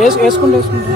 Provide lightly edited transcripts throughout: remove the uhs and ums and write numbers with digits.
వేసుకుంటే వేసుకుంటే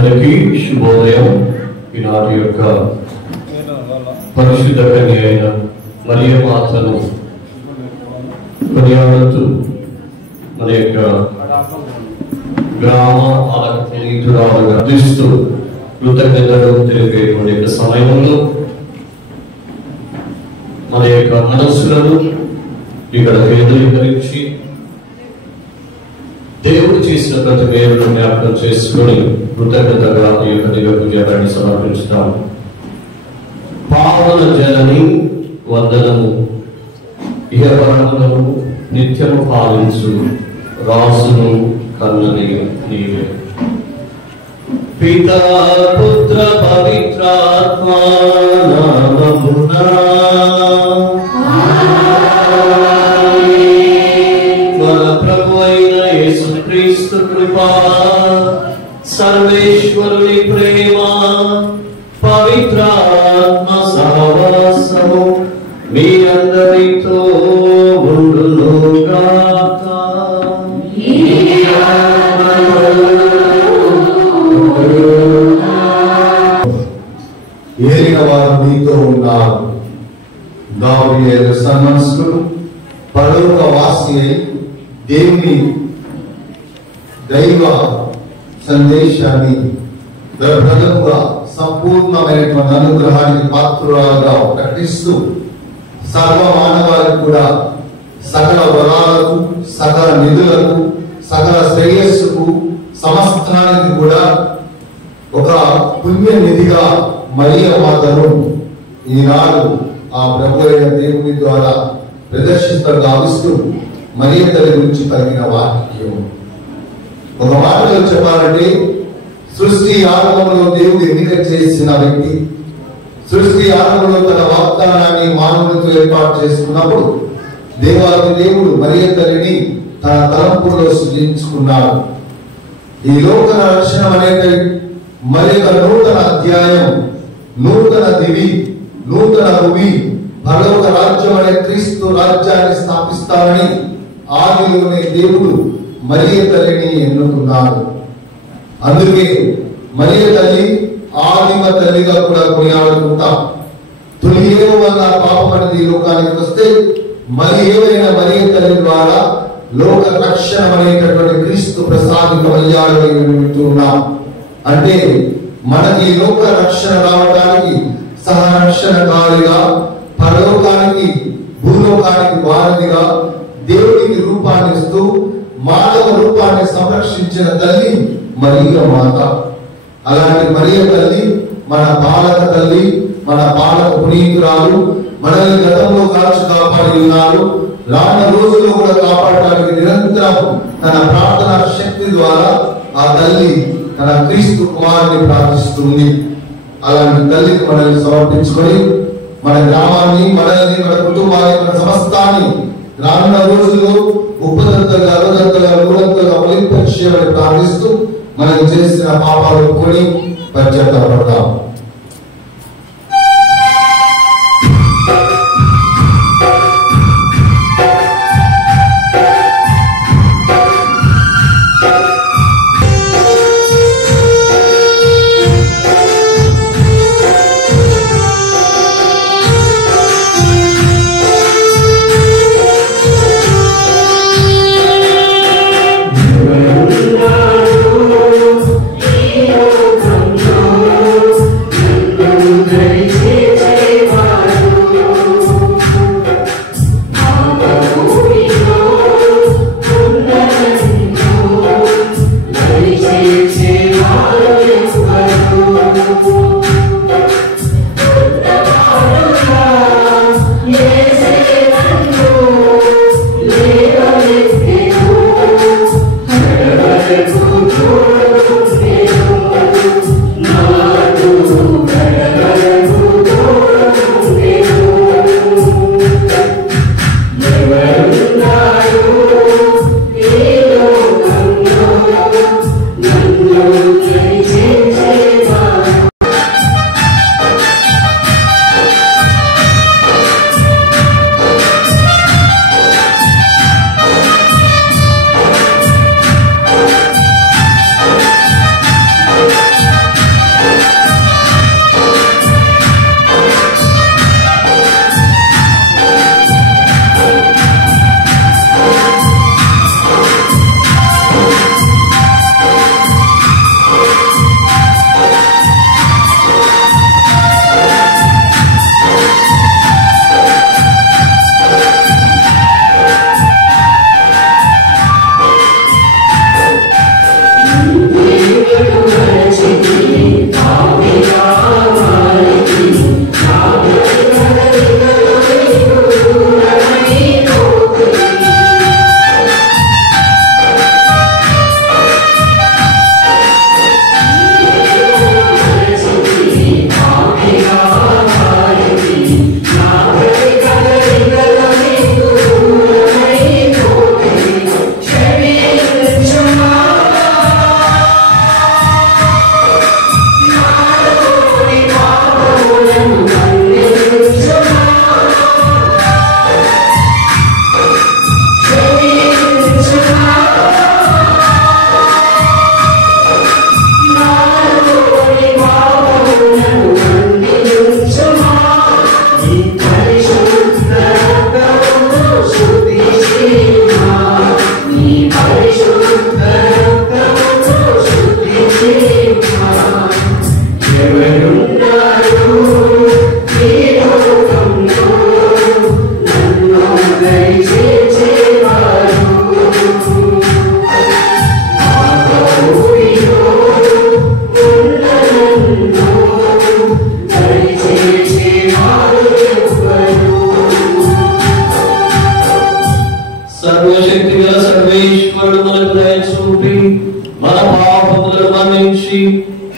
అందరికీ శుభోదయం. ఈనాటి యొక్క పరిశుద్ధ కన్య అయిన మరియ మాతను కొనియాడుతూ మన యొక్క గ్రామ ఆలకురాలుగా క్రీస్తు కృతజ్ఞతలు తెలిపేటువంటి యొక్క సమయంలో మన యొక్క మనస్సులను ఇక్కడ కేంద్రీకరించి దేవుడు చేసిన ప్రతి మేలును జ్ఞాపకం చేసుకొని కృతజ్ఞతగా ఈ యొక్క దివ్య పూజాన్ని సమర్పించుతాము. పావన జనని వందనము, ఇహపరములను నిత్యము పాలించు రాసును కన్నని నీవే. పితా పుత్ర పవిత్రాత్మ నామమునా మన ప్రభు అయిన యేసుక్రీస్తు కృపా, సర్వేశ్వరుని ప్రేమ, పవిత్రాత్మ సహవాసము మీ అందరితో ఉండును గాక. ఏలిన వారు మీతో ఉన్నారు. గాబ్రియేలు సన్మనస్కుడు పరలోక వాసి అయి దేవుని దైవ సందేశాన్ని ప్రజలుగా సంపూర్ణమైనటువంటి అనుగ్రహానికి పాత్రురాలుగా ప్రకటిస్తూ సర్వ మానవాళికి కూడా సకల వరాలకు, సకల నిధులకు, సకల శ్రేయస్సుకు, సమస్తానికి కూడా ఒక పుణ్య నిధిగా మరియ మాతను ఈనాడు ఆ ప్రభు అయిన దేవుని ద్వారా ప్రదర్శిస్తూ గావిస్తూ మరియ తల్లి గురించి కలిగిన వాక్యం. ఒక మాటలో చెప్పాలంటే, సృష్టి ఆరంభంలో దేవుడు ఎన్నిక చేసిన వ్యక్తి, సృష్టి ఆరంభంలో తన వాగ్దానాన్ని మానవునితో ఏర్పాటు చేసుకున్నప్పుడు దేవాది దేవుడు మరియ తల్లిని తన తలంపులో సృజించుకున్నాడు. ఈ లోక రక్షణ అనేది మరి ఒక నూతన అధ్యాయం, నూతన దివి, నూతన భూమి, పరలోక రాజ్యం అనే క్రీస్తు రాజ్యాన్ని స్థాపిస్తానని ఆదిలోనే దేవుడు మరియ తల్లిని ఎన్నుకున్నాడు. అందుకే మరియ తల్లి ఆదిమ తల్లిగా కూడా కొనియాడుకుంటాం. తొలి ఏవ వల్ల పాపం అనేది ఈ లోకానికి వస్తే మరి ఏవైనా మరియ తల్లి ద్వారా లోక రక్షణ అనేటటువంటి క్రీస్తు ప్రసాదితమయ్యాడని వింటున్నాం. అంటే మనకి లోక రక్షణ రావడానికి సహరక్షణకారిగా, పరలోకానికి భూలోకానికి వారధిగా దేవుడికి రూపాన్ని ఇస్తూ మానవ రూపాన్ని సంరక్షించిన తల్లి మరియ మాత. అలాంటి మరియ తల్లి మన పాలక తల్లి, మన పాలక పునీతురాలు, మనల్ని గతంలో కాపాడి ఉన్నారు. రానున్న రోజుల్లో కూడా కాపాడడానికి నిరంతరం తన ప్రార్థన శక్తి ద్వారా ఆ తల్లి తన క్రీస్తు కుమారుని ప్రార్థిస్తుంది. అలాంటి తల్లికి మనల్ని సమర్పించుకొని మన గ్రామాన్ని, మనల్ని, మన కుటుంబాన్ని, మన సమస్తాన్ని రానున్న రోజుల్లో ఉపదంతగా, అరుదంతగా, నూరంతగా ఫలింపచేయమని ప్రార్థిస్తూ మనం చేసిన పాపాలు కొని పశ్చాత్తాపడతాం.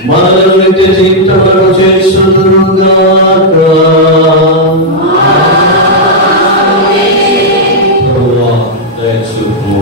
మనలను నిత్య జీవితములకు చేర్చుదురుగాక. ప్రభువా దయచూపుము.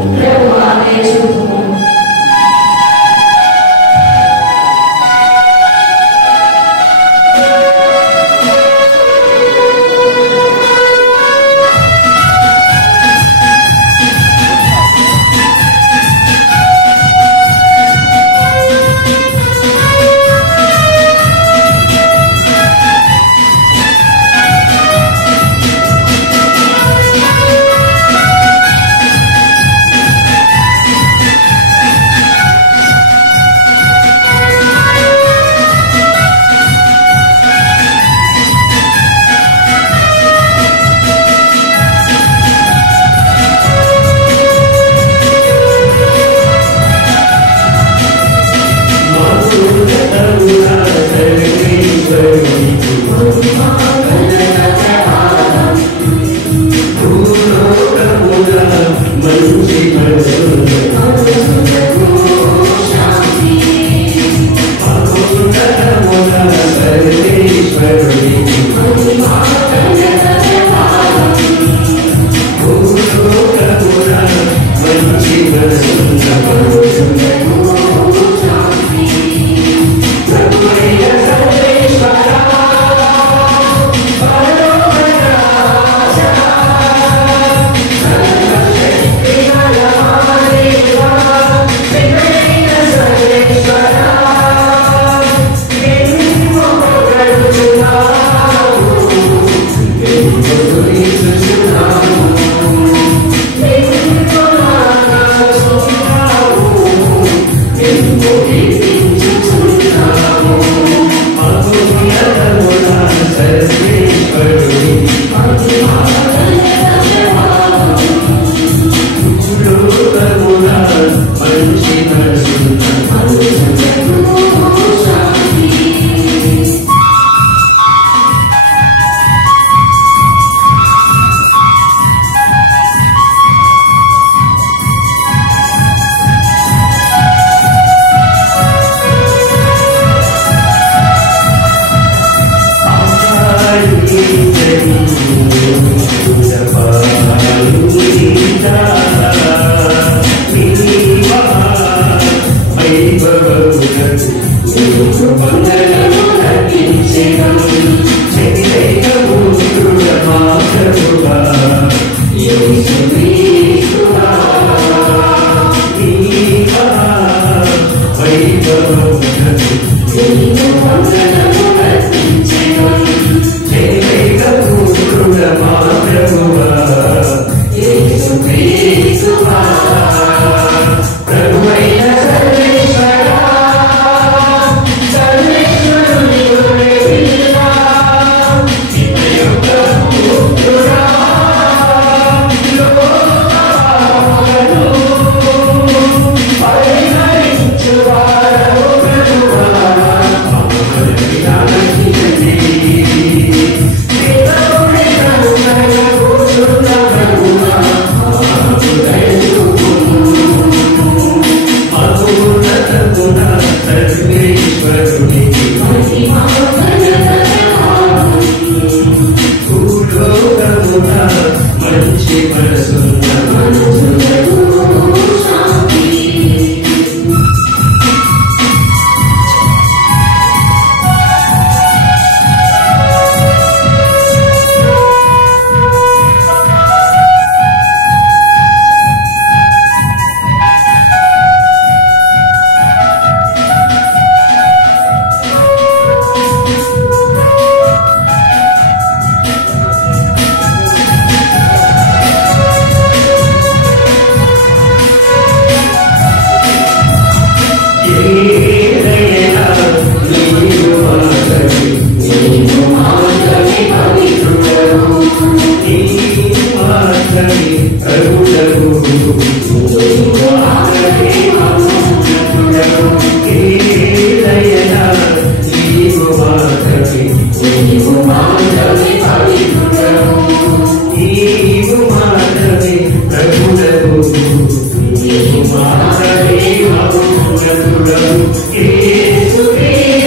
Yes,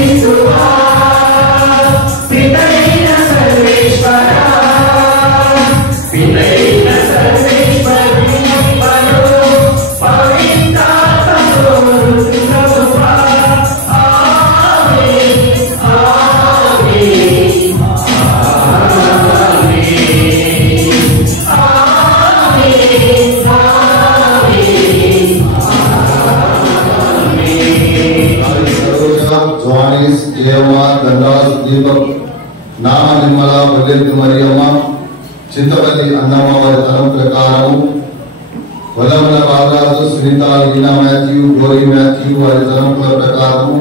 జయమ్మ ధనరాజు దీపక్ నామ నిర్మల బొల్లెద్దు మరియమ్మ చింతపల్లి అన్నమ్మ వారి తరం ప్రకారము వలమల బాలరాజు సునీత లీనా మాథ్యూ గోరి మాథ్యూ వారి తరంపుల ప్రకారము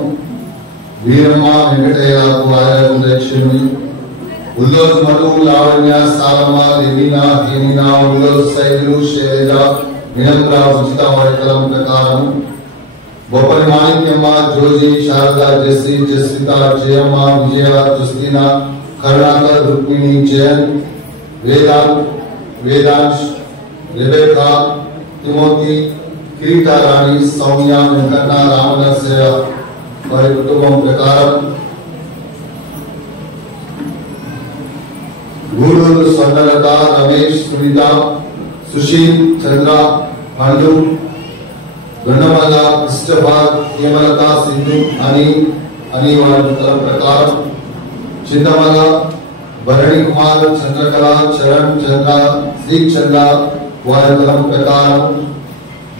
వీరమ్మ వెంకటయ్య వారి ఉల్లోజ్ మధు లావణ్య సాలమ్మ లివీనా హేమినా ఉల్లోజ్ సైదులు శైలజ వినమ్ర ఉచిత వారి తరం ప్రకారము బొప్పరి మాణిక్యమ్మ జోజి శారద జెస్సి జస్విత జయమ్మ విజయ జస్తినా కరుణాకర్ రుక్మిణి జయన్ వేదాంశ్ రెబేకా తిమోతి కిరీటారాణి సౌమ్య వెంకన్న రామనరసయ్య వారి కుటుంబం ప్రకారం గూడూరు స్వర్ణలత రమేష్ సునీత సుశీల్ చంద్ర పండు గొండమల్ల క్రిస్టఫర్ హేమలత సింధు అని వారి తరం ప్రకారం చింతమల్ల భరణి కుమార్ చంద్రకళ చరణ్ చంద్ర శ్రీ చంద్ర వారి తరం ప్రకారం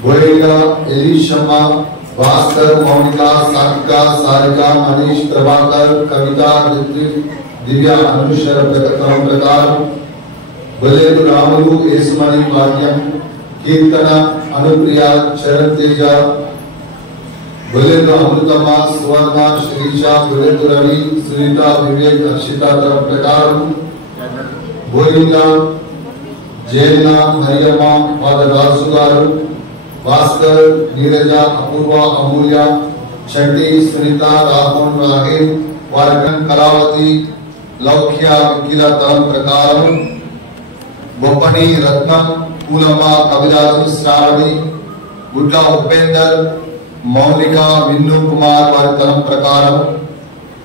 బోయిల ఎలీషమ్మ భాస్కర్ మౌనిక సాత్విక సారిక మనీష్ ప్రభాకర్ కవిత దివ్య అనుషర తరం ప్రకారం బొల్లెద్దు రాములు యేసుమణి భాగ్యం కీర్తన అనుప్రియ చరణ్ తేజ బొల్లెద్దు అమృతమ్మ సువర్ణ శిరీష బొల్లెద్దు రవి సునీత వివేక్ అక్షిత తరం ప్రకారం బోరింగ జయన్న మరియమ్మ ఫాదర్ రాజు గారు భాస్కర్ నీరజ అపూర్వ అమూల్య చంటి సునీత రాహుల్ రాహేల్ వారి కళావతి లౌక్య వికిల తరం ప్రకారం బొప్పని రత్నం పూలమ్మ కవిరాజు శ్రావణి గుడ్ల ఉపేందర్ మౌలిక విన్ను కుమార్ వారి తరం ప్రకారం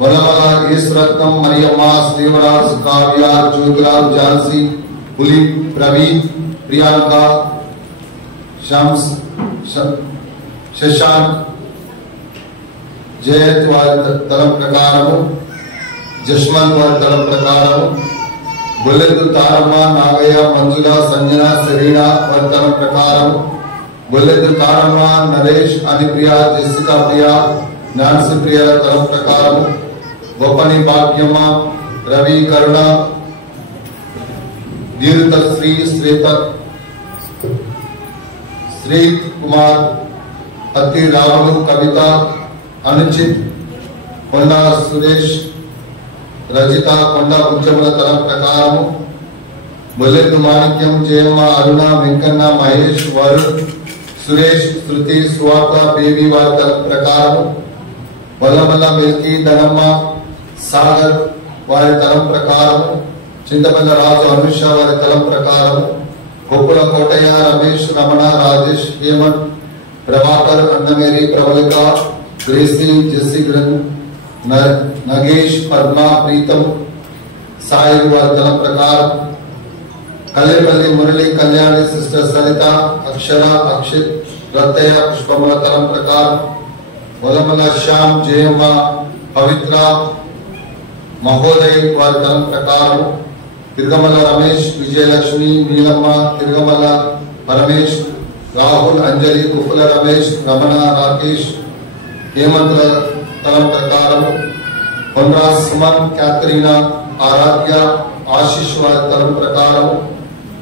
వనమల ఈశ్వరత్నం మరియమ్మ శ్రీవరాజ్ కావ్య జ్యోతిరాజ్ ఝాన్సీ పులి ప్రవీణ్ ప్రియాంక శశాంక్ జయత్ వారి తరం ప్రకారము జస్మంత్ వారి తరం ప్రకారము బొల్లెద్దు తారమ్మ నాగయ్య మంజుల సంజన శరీర వారి తరం ప్రకారం బొల్లెద్దు తారమ్మ నరేష్ అనిప్రియ జెసికా ప్రియ నాన్సి ప్రియ తరం ప్రకారం గొప్పని భాగ్యమ్మ రవి కరుణ దీర్ఘ శ్రీ శ్రీత్ కుమార్ అతి రాములు కవిత అనుచిత్ కొండ సురేష్ రజిత కొండ ఉద్యముల తరం ప్రకారము బొల్లెద్దు మాణిక్యం జయమ్మ అరుణ వెంకన్న మహేష్ వరుణ్ సురేష్ శృతి స్వార్థ బేబీ వారి తరం ప్రకారము వల్లమల్ల మిల్కీ ధనమ్మ సాగర్ వారి తరం ప్రకారము చింతపల్లి రాజు అనుష వారి తరం ప్రకారము కొప్పుల కోటయ్య రమేష్ రమణ రాజేష్ హేమంత్ ప్రభాకర్ అన్నమేరి ప్రవళిక గ్రేసీ జెస్సి నగేష్ పద్మ ప్రీతం సాయి వారి తరం ప్రకారం కల్లెపల్లి మురళి కళ్యాణి సిస్టర్ సరిత అక్షర అక్షిత్ రత్తయ్య పుష్పముల తరం ప్రకారం వలమల శ్యామ్ జయమ్మ పవిత్ర మహోదయ్ వారి తరం ప్రకారం తిరుగమల రమేష్ విజయలక్ష్మి నీలమ్మ తిరుగమల పరమేష్ రాహుల్ అంజలి కుప్పుల రమేష్ రమణ రాకేష్ హేమంత్ తరం ప్రకారం కొండ్రా సుమన్ క్యాథరీనా ఆరాధ్య ఆశిష్ వారి తరం ప్రకారం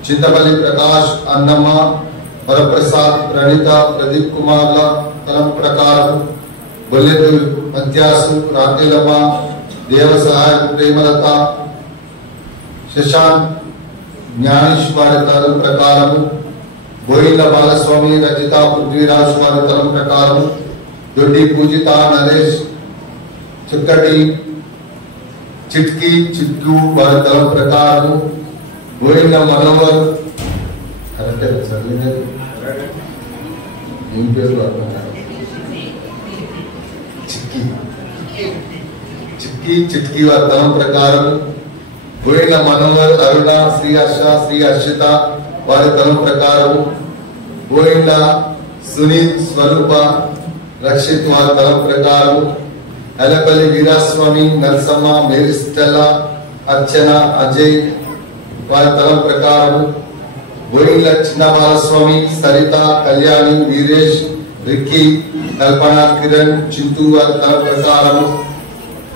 చింతపల్లి ప్రకాష్ అన్నమ్మ వరప్రసాద్ ప్రణీత ప్రదీప్ కుమార్ల తరం ప్రకారం బొల్లెద్దు మధ్యాసు రాకేలమ్మ దేవ సహాయ ప్రేమలత శశాంక్ జ్ఞానేష్ వారి తరం ప్రకారం బోయిల బాలస్వామి రజిత పృథ్వీరాజ్ వారి తరం ప్రకారం దొడ్డి పూజిత నరేష్ చిక్కటి చిట్కి చిట్కు వారి తరం ప్రకారం బోయిల మనోహర్ ఏం పేరు చిట్కి చిట్కి వారి తరం ప్రకారం బోయిల మనోహర్ అరుణ శ్రీ హర్ష శ్రీ హర్షిత వారి తరం ప్రకారం బోయిల సునీల్ స్వరూప రక్షిత్ వారి తరం ప్రకారం అలపల్లి వీరాస్వామి నరసమ్మ మేరీ స్టెల్లా అర్చన అజయ్ వారి తరం ప్రకారం బోయిల చిన్న బాలస్వామి సరిత కళ్యాణి వీరేష్ రిక్కీ కల్పన కిరణ్ చింతూ వారి తరం ప్రకారం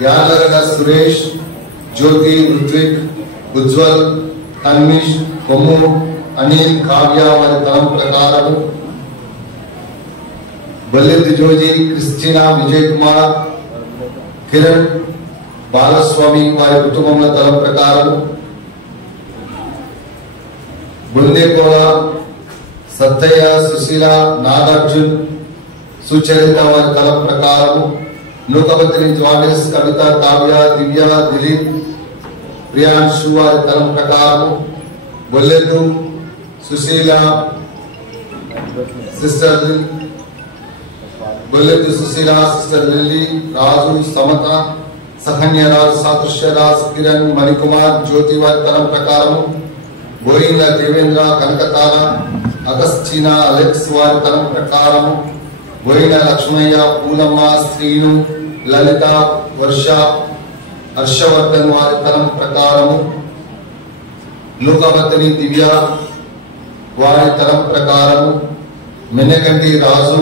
యాదగడ సురేష్, జ్యోతి, రుత్విక్, ఉజ్వల్, తన్మిష్, కొమ్ము, అనిల్, కావ్య వారి తరం ప్రకారము, బల్లెద్ది జోజి, క్రిస్టినా, విజయ్ కుమార్, కిరణ్, బాలస్వామి వారి కుటుంబముల తరం ప్రకారము, బుందేకోల, సత్తయ్య, సుశీల, నాగార్జున్, సుచరిత వారి తరం ప్రకారము, నూకపత్రి, జ్వానిస్, కవిత, కావ్య, దివ్య, దిలీప్, ప్రియాంశు వారి తరం ప్రకారము, Bolleddu Susheela, sister Bolleddu Susheela, sister Lily, Raju, Samatha, Sahanyaraj, Sadrushyaraj, Kiran, Manikumar, Jyothi వారి తరం ప్రకారము, బోయింద దేవేంద్ర, కనకతార, అగస్టీనా, అలెక్స్ వారి తరం ప్రకారము, బోయిన లక్ష్మయ్య, పూలమ్మ, శ్రీను, లలిత, వర్ష, హర్షవర్ధన్ వారి తరం ప్రకారము, లూకవర్ధని దివ్య వారి తరం ప్రకారము, మెన్నగంటి రాజు,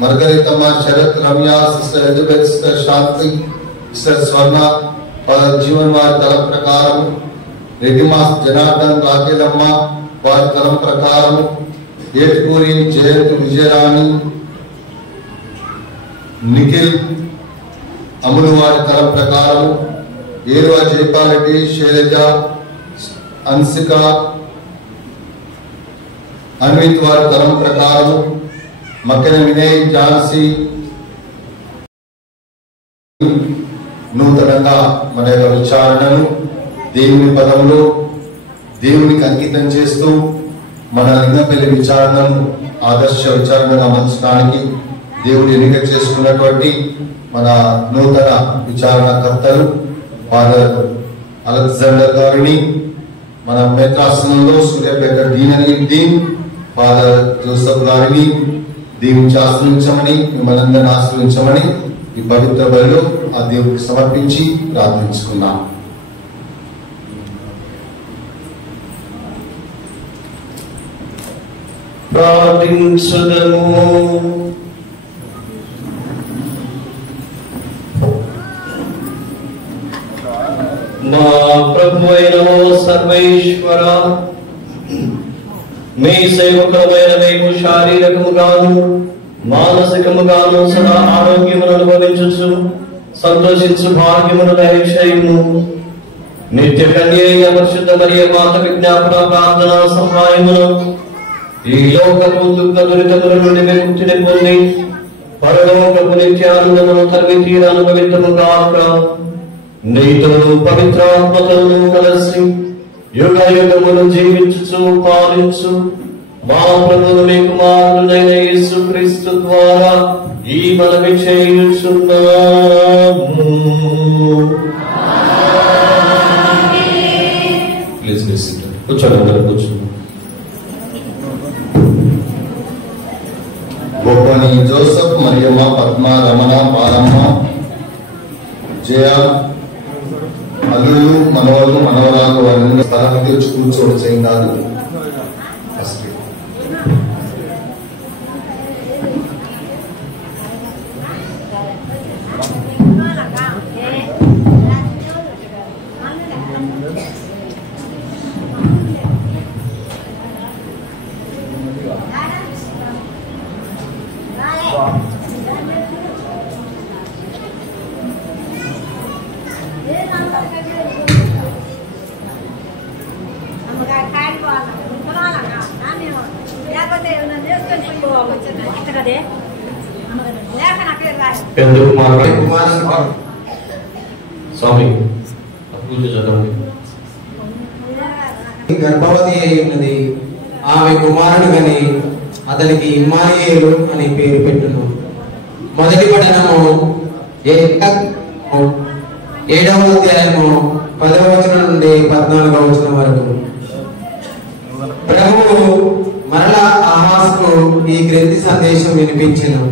మర్గరితమ్మ, Sharath, Ramya, sister Elizabeth, sister Shanti, sister Swarna Jeevan వారి తరం ప్రకారము, రెడ్డిమాస్ జనార్దన్, రాకేలమ్మ వారి తరం ప్రకారము, ఏటుకూరి జయంత్, విజయరాణి, నిఖిల్, అమలు వారి తరం ప్రకారము, ఏరువ జయపాలరెడ్డి, శైలజ, అన్సిక, అన్విత్ వారి తరం ప్రకారము, మక్కెన వినయ్, ఝాన్సీ నూతనంగా మన యొక్క విచారణను దేవుని పదములో దేవునికి అంకితం చేస్తూ మన లింగపల్లి విచారణను ఆదర్శ విచారణగా అమర్చడానికి దేవుడు ఎన్నిక చేసుకున్నటువంటి మన నూతన విచారణకర్తలు ఫాదర్ అలెగ్జాండర్ గారిని, మన మేత్రాసనంలో సూర్యాపేట డీన్ ఫాదర్ జోసఫ్ గారిని దీవించి ఆశ్రయించమని, మిమ్మల్ని అందరినీ ఆశ్రయించమని ఈ పవిత్ర బలిలో ఆ దేవుడికి సమర్పించి ప్రార్థించుకున్నాం. ప్రార్థించుదము. మా ప్రభువైన సర్వేశ్వర, మీ సేవకులమైన మేము శారీరకముగాను మానసికముగాను సదా ఆరోగ్యమును అనుభవించుచు సంతోషించు భాగ్యమును దయచేయుము. నిత్య కన్యైన పరిశుద్ధ మరియ మాత విజ్ఞాపన ప్రార్థన సహాయమును ఈ లోకపు దుఃఖ దురితముల నుండి విముక్తిని పొంది పరలోకపు నిత్యానందమును తరిమి తీర అనుభవితముగాక. నీతో పవిత్రాత్మతను కలిసి యుగ యుగములు జీవించుచు పాలించు మా ప్రభువు మీ కుమారుడైన యేసుక్రీస్తు ద్వారా ఈ మనవి చేయుచున్నాము. కూర్చోండి. గొప్పని జోసఫ్, మరియమ్మ, పద్మ, రమణ, బాలమ్మ, జయ, అల్లుళ్ళు, మనవాళ్ళు, మనవరాలు వారిని స్థలాన్ని తెచ్చి కూర్చోడు చేయాలి. ఎందుకు స్వామి పూజ చదవండి. గర్భవతి అయి ఉన్నది, ఆమె కుమారుడు గని అతనికి ఇమ్మానుయేలు అని పేరు పెట్టును. మొదటి పఠనము 7వ అధ్యాయము 10వ వచనం నుండి 14వ వచనం వరకు. ప్రభువు మరలా ఆహాసుకు ఈ క్రింది సందేశం వినిపించెను.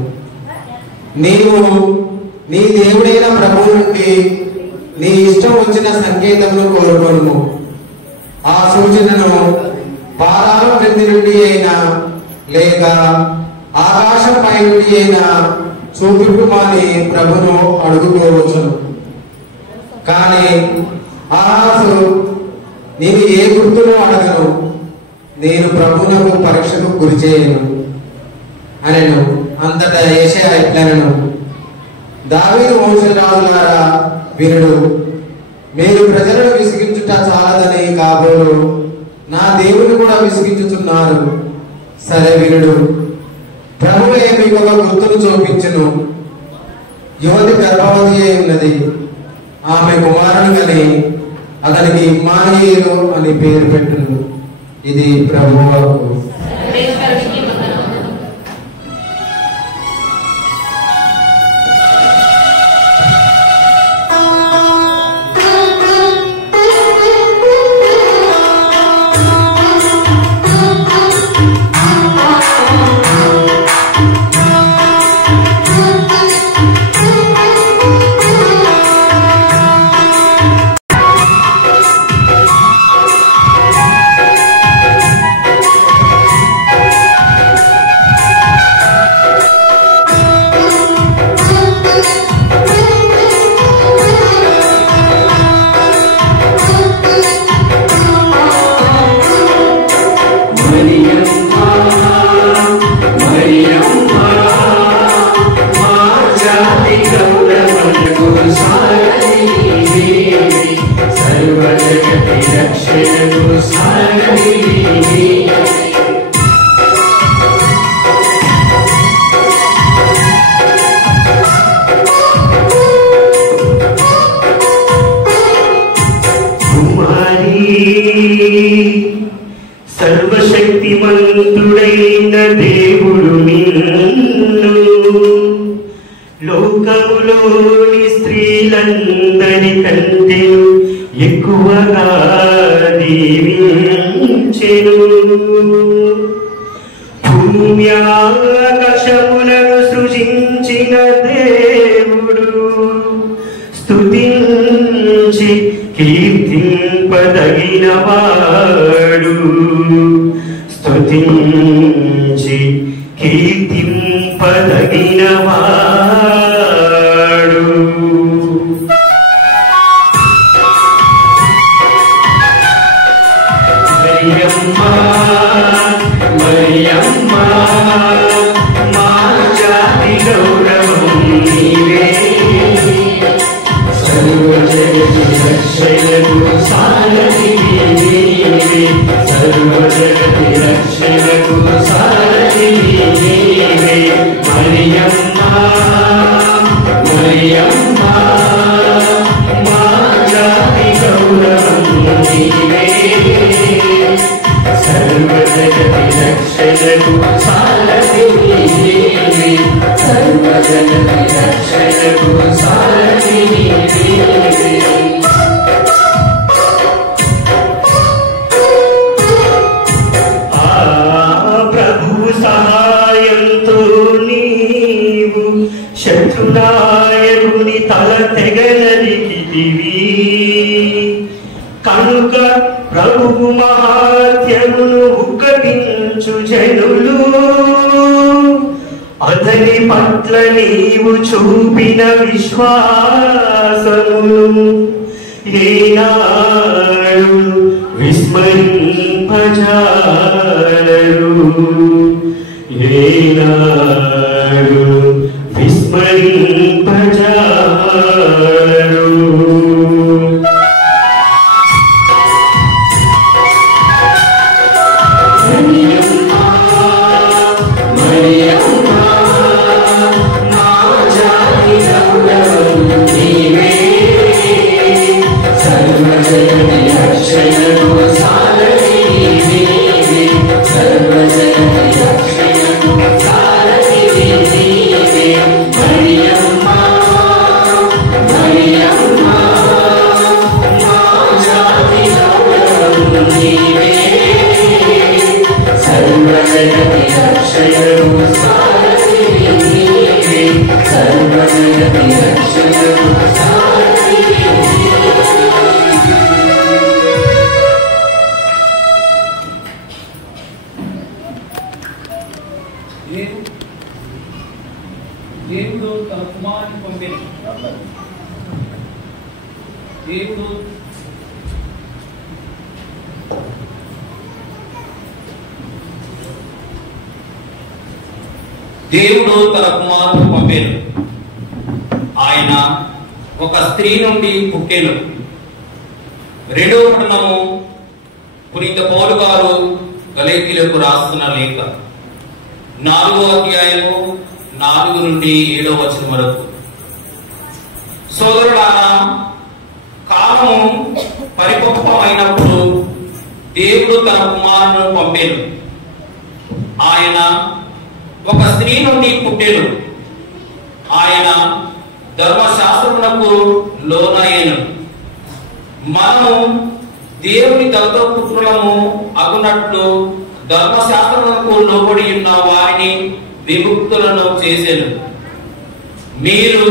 నీవు నీ దేవుడైన ప్రభువు నుండి నీ ఇష్టం వచ్చిన సంకేతమును కోరుకోను. ఆ సూచనను పాతాళం క్రింది నుండి అయినా లేక ఆకాశం పై నుండి అయినా చూపిపుమని ప్రభును అడుగుకోవచ్చును. కానీ ఆహాజు, నేను ఏ గుర్తును అడగను, నేను ప్రభువునకు పరీక్షకు గురి చేయను అనెను. అంతటా యెషయా ఇట్లనెను, దావీదు వంశరాజులారా వినుడు, మీరు ప్రజలను విసిగించుట చాలదని కాబోలు నా దేవుని కూడా విసిగించుతున్నారు. సరే వినుడు, ప్రభువే మీకు ఒక గుర్తును చూపించును. యువతి గర్భవతి అయి ఉన్నది, ఆమె కుమారుని కని అతనికి ఇమ్మానుయేలు అని పేరు పెట్టును. ఇది ప్రభువు. సర్వశక్తిమంతుడైన దేవుడు నిన్ను లోకములోని స్త్రీలందరి కంటే ఎక్కువగా దీవించెను. భూమి ఆకాశములను సృజించిన దేవుడు స్తుతించి కీర్తింపదగినవాడు, స్తుతించి కీర్తింపదగినవాడు. మరియమ్మా మరియమ్మా మా జాతి గౌరవం నీవే, సర్వజగతి రక్షణకు సారథి నీవే, సర్వజగతి రక్షణకు సారథి నీవే. మరియమ్మా మరియమ్మా మా జాతి గౌరవం నీవే, సర్వజగతి రక్షణకు సారథి నీవే, సర్వజగతి రక్షణకు సారథి నీవే. ప్రభు సహాయంతో నీవు శత్రునాయకుని తల తెగనరికితివి, కనుక ప్రభువు మహాత్యమును ఉగ్గటించు జనులు అతని పట్ల నీవు చూపిన విశ్వాసమును ఏనాడు విస్మరింపజాలరు, ఏనాడు విస్మరింపజాలరు. దేవుడు కుమారుని పంపెను. దేవుడు తన కుమారుని పంపెను. ఆయన ఒక స్త్రీ నుండి పుట్టెను. రెండవ పట్టణము పునీత పౌలు గారు గలతీయులకు రాస్తున్న లేఖ 4వ అధ్యాయము 4 నుండి 7వ వచనం వరకు. సోదరులారా, కాలము పరిపక్వమైనప్పుడు దేవుడు తన కుమారుని పంపెను. ఆయన ఒక స్త్రీ నుండి పుట్టెను. ఆయన ధర్మశాస్త్రమునకు లోనయ్యెను. మనము దేవుని దత్తపుత్రులము అగునట్లు ధర్మశాస్త్రమునకు లోబడి ఉన్న వారిని విముక్తులను చేసెను. మీరు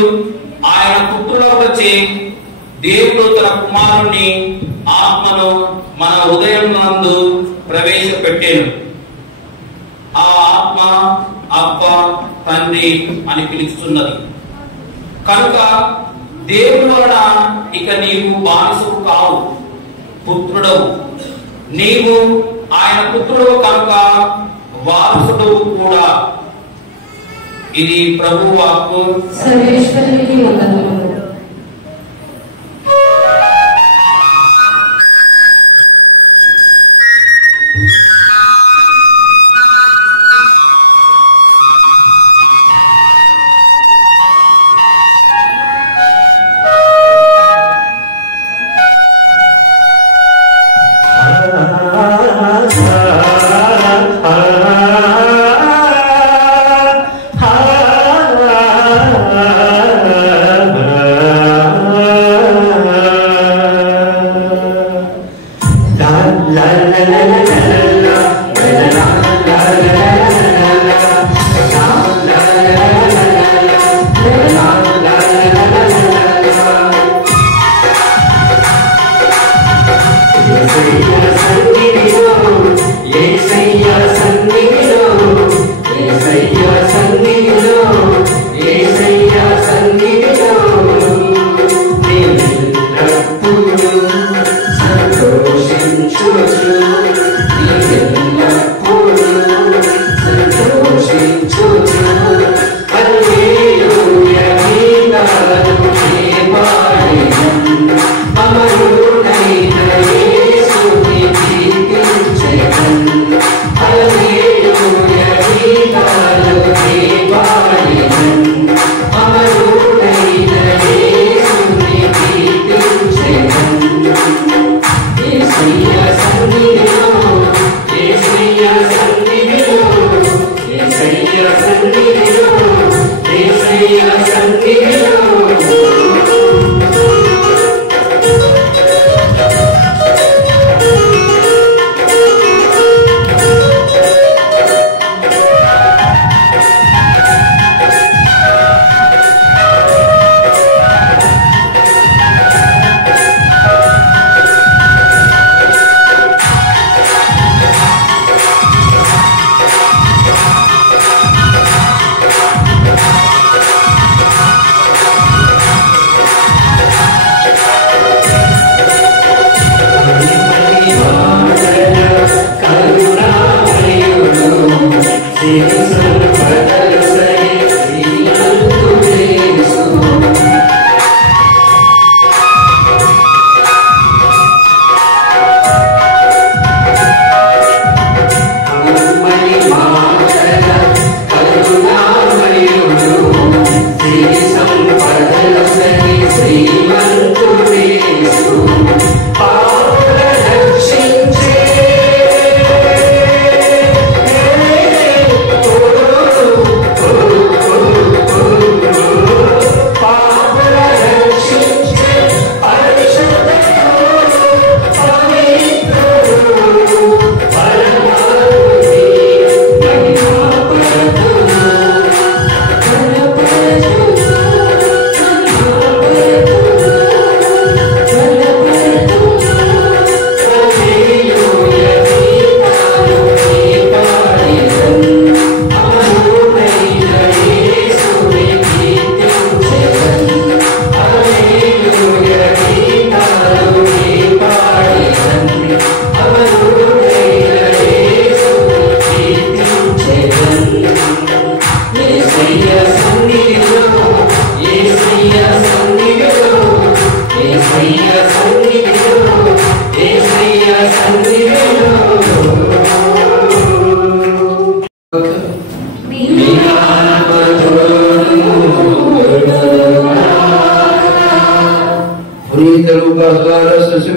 ఆయన పుత్రులవచ్చే దేవుడు తన కుమారుని ఆత్మను మన హృదయం నందు ప్రవేశపెట్టెను. ఆ ఆత్మ అబ్బా తండ్రి అని పిలుస్తున్నది. కనుక దేవుని వలన ఇక నీవు బానిసవు కావు, పుత్రుడవు. నీవు ఆయన పుత్రుడు కనుక వారసుడు కూడా. ఇది ప్రభు వాక్కు. సర్వేశ్వరునికి వందనములు.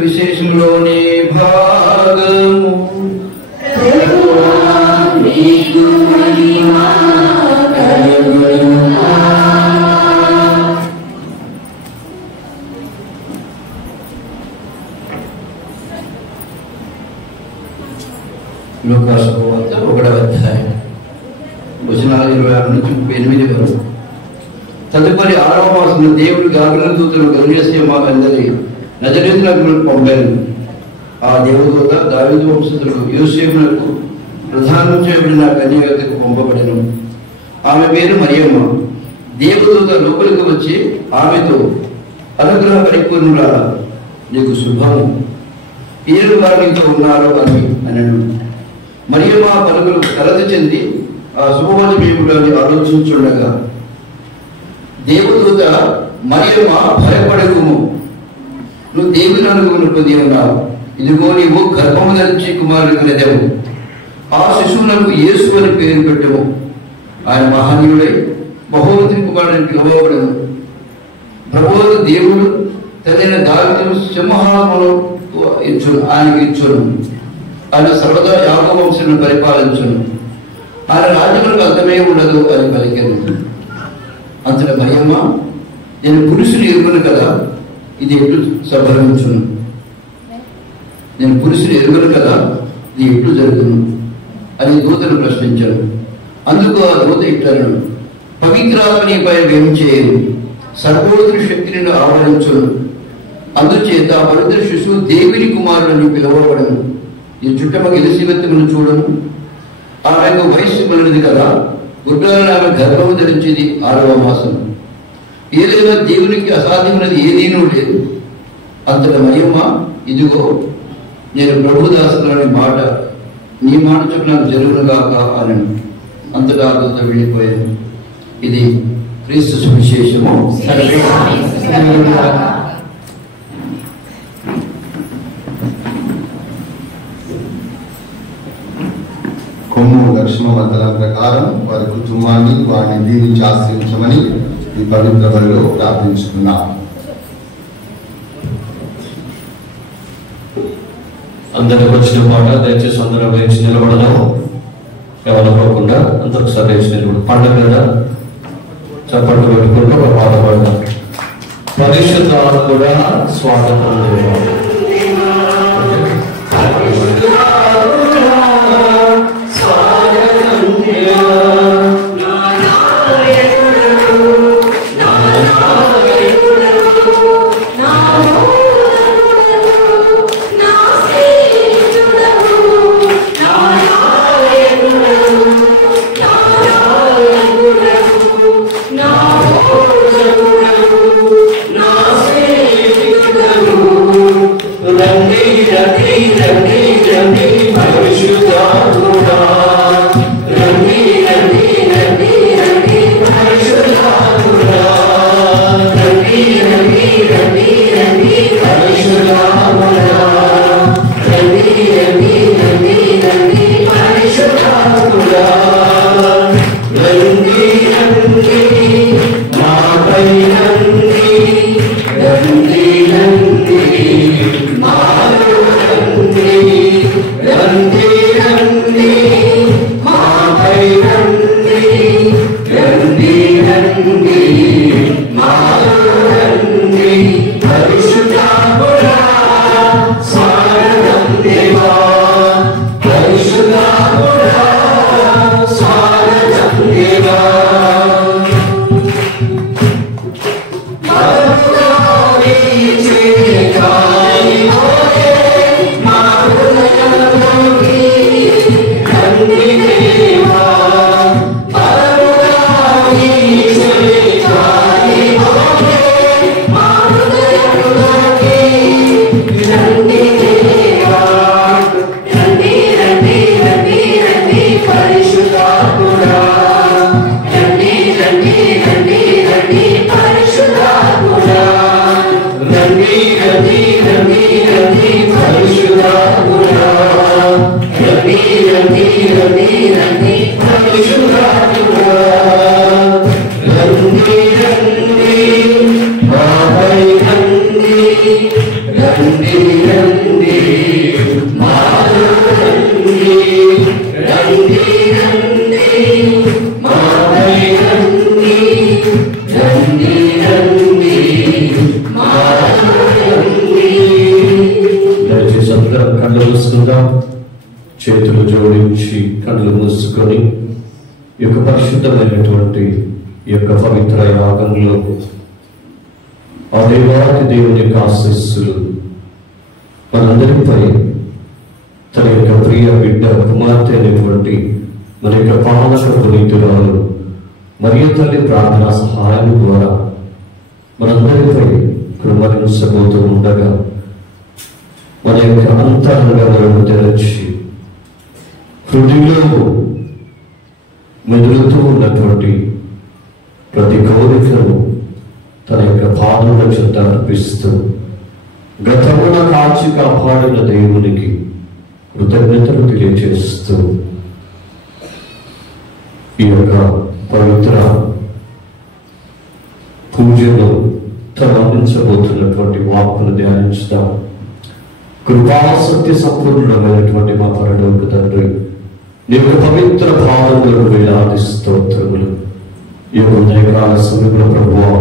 విశేషంలోని భాగము లూకాసు వార్త 1వ అధ్యాయం వచనాలు 26 నుంచి 38 వరకు. తదుపరి 6వ మాసంలో దేవుడు గాబ్రియలు దూతను గలిలయమందరి నజరేతునకు పంపారు. ఆ దేవదూత దావీదు వంశస్థుడు యోసేపునకు ప్రధానం చేయబడిన కన్యకకు పంపబడెను. ఆమె పేరు మరియమ్మ. దేవదూత లోపలికి వచ్చి ఆమెతో, అనుగ్రహ పరిపూర్ణుడా, నీకు శుభము, ఏడు వారు నీతో ఉన్నారు అని అనను. మరియమ్మ పలుకులు కలత చెంది ఆ శుభవచనమేమిటని ఆలోచించుండగా దేవదూత, మరియమ్మ భయపడకుము, నువ్వు దేవుని అనుగ్రహం పొంది ఉన్నావు. ఇదిగో నీవు గర్భము ధరించి కుమారుడికి నెదవు. ఆ శిశువులకు యేసు అని పేరు పెట్టము. ఆయన మహనీయుడై బహుమతి కుమారుడిని పిలువబడను. ప్రభువు దేవుడు తనైన దావీదు సింహాసనములో ఆయనకి ఇచ్చును. ఆయన సర్వదా యాకోబు వంశమును పరిపాలించును. ఆయన రాజ్యములకు అంతమే ఉండదు అని పలికెను. అంతట మరియమ్మ, నేను పురుషుని ఎరుగును కదా, ఇది ఎట్లు సంభవించును? నేను పురుషుని ఎరుగును కదా, ఇది ఎట్లు జరుగును అని దూతను ప్రశ్నించాను. అందుకు ఆ దూత ఇట్లను, పవిత్రాత్మ నీపై వేయించేయను, సర్వోత్తర శక్తిని ఆవరించును. అందుచేత ఆ పవిత్ర శిశువు దేవుని కుమారుడని పిలువబడను. ఈ చుట్టమగ ఎలిసిబెత్తును చూడను. ఆమెకు వయస్సు పడినది కదా, గుడ్రాలను ఆమె గర్భము ధరించింది 6వ మాసం. ఏదైనా దేవునికి అసాధ్యమైనది ఏదీనూ లేదు. అంతటా మరియమ్మ, ఇదిగో నేను ప్రభుదాసులని మాట, నీ మాట చొప్పున నాకు జరుగునుగాక అని అంతటా దూత వెళ్ళిపోయాను. ఇది క్రీస్తు సువిశేషము. కొమ్ము దక్షిణ వందల ప్రకారం వారి కుటుంబాన్ని వారిని దీవించి ఆశ్రయించమని ఈ పవిత్ర బలిలో ప్రార్థించుకున్నాం. అందరికి వచ్చిన పాట దయచేసి అందరూ వేచి నిలబడదాం. ఎవరనుకోకుండా అందరూ ఒకసారి వేచి నిలబడు. పండుగ కదా, చప్పట్లు పెట్టుకుంటూ ఒక పాట పాడదాం. పరిశుద్ధ కూడా స్వాగతం దేవా. రండి రండి రండి పరిశుద్ధాత్ముడా రండి రండి రండి రండి పరిశుద్ధాత్ముడా రండి రండి మాపై రండి రండి రండి మాలో రండి రండి రండి మాపై రండి రండి రండి మాలో రండి. దయచేసి అందరం కళ్ళు మూసుకుందాం, చేతులు జోడించి కళ్ళు మూసుకొని ఈ యొక్క పరిశుద్ధమైనటువంటి ఈ యొక్క పవిత్ర యాగంలో ఆ దేవాది దేవుని యొక్క ఆశీస్సులు మనందరిపై తన యొక్క ప్రియ బిడ్డ కుమార్తె అయినటువంటి మన యొక్క పాలక పునీతురాలు మరియు తల్లి ప్రార్థనా సహాయం ద్వారా మనందరిపై కృమరించబోతూ ఉండగా మన యొక్క అంతరంగములను తెరచి హృదయంలో మెదులుతూ ఉన్నటువంటి ప్రతి కోరికను తన యొక్క పాదముల చెంత అర్పిస్తూ గతమున కాచి కాపాడిన దేవునికి కృతజ్ఞతలు తెలియజేస్తూ ఈ యొక్క పవిత్ర పూజలో తరలించబోతున్నటువంటి వాక్కును ధ్యానించుదాం. కృపా సత్య సంపూర్ణమైనటువంటి మా పరలోక తండ్రి, నీ యొక్క పవిత్ర భావములకు వేలాది స్తోత్రములు. ఈ యొక్క ఉదయకాల సమయంలో ప్రభువా,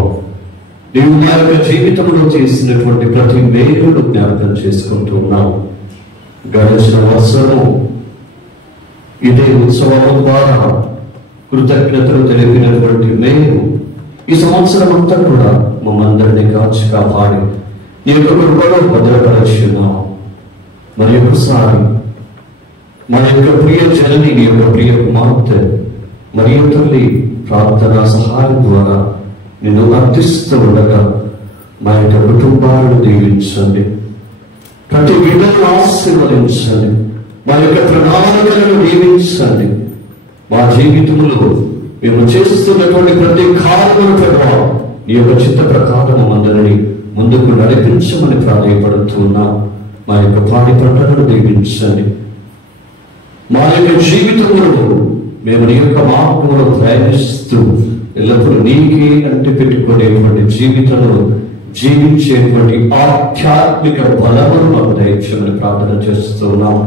నీవు నా యొక్క జీవితంలో చేసినటువంటి ప్రతి మేలును జ్ఞాపకం చేసుకుంటూ ఉన్నావు. గడిచిన వర్షము ఇదే ఉత్సవము ద్వారా కృతజ్ఞతలు తెలిపినటువంటి మేలు ఈ సంవత్సరం అంతా కూడా మమ్మందరినీ కాచి కాపాడి నీ యొక్క కృపలో భద్రపరచున్నావు. మరి ఒకసారి మన యొక్క ప్రియ జనని, నీ యొక్క ప్రియ కుమార్తె మరియు తల్లి ప్రార్థనా సహాయం ద్వారా నిన్ను అర్థిస్తూ ఉండగా మా యొక్క కుటుంబాలను దీవించండి, ప్రతి బిడ్డను ఆశీర్వదించండి, మా యొక్క ప్రణాళికలను దీవించండి. మా జీవితంలో మేము చేస్తున్నటువంటి ప్రతి కార్యముల ప్రభావం నీ యొక్క చిత్త ప్రకారం అందరినీ ముందుకు నడిపించమని ప్రాధాన్యపడుతున్నా. మా యొక్క పాడి పంటలను దీవించండి. మా యొక్క జీవితంలో మేము నీ యొక్క మార్గంలో ప్రయాణిస్తూ ఎల్లప్పుడూ నీకే అంటి పెట్టుకునేటువంటి జీవితంలో జీవించేటువంటి ఆధ్యాత్మిక బలమును మాకు దయచేయమని ప్రార్థన చేస్తున్నాం.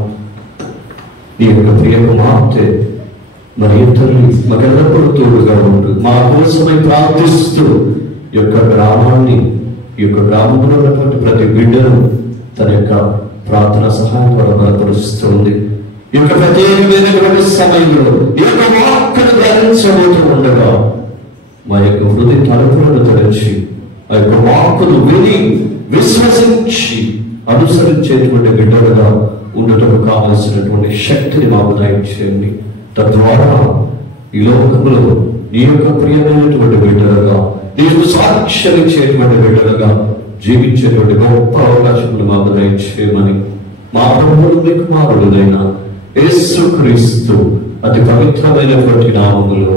నీ యొక్క ప్రియ కుమార్తె మరి తల్లి మాకెల్లప్పుడూ తోడుగా ఉంటూ మా కోసమై ప్రార్థిస్తూ ఈ యొక్క గ్రామాన్ని, ఈ యొక్క గ్రామంలో ఉన్నటువంటి ప్రతి బిడ్డను తన యొక్క ప్రార్థన సహాయం ద్వారా బలపరుస్తుంది. ఈ యొక్క ప్రత్యేకమైనటువంటి సమయంలో ఈ యొక్క వాక్కును ధ్యానించబోతూ ఉండగా మా యొక్క హృదయ తలుపులను తెరచి ఆ యొక్క వాక్కును విని విశ్వసించి అనుసరించేటువంటి బిడ్డలుగా ఉండటం కావలసినటువంటి శక్తిని మాకు దయచేయండి. తద్వారా ఈ లోకంలో నీ యొక్క ప్రియమైనటువంటి బిడ్డలుగా, నీకు సాక్ష్యం ఇచ్చేటువంటి బిడ్డలుగా జీవించేటువంటి గొప్ప అవకాశములు మాకు దయచేయమని మా ప్రభువును మీ కుమారుడైన యేసుక్రీస్తు అతి పవిత్రమైనటువంటి నామములో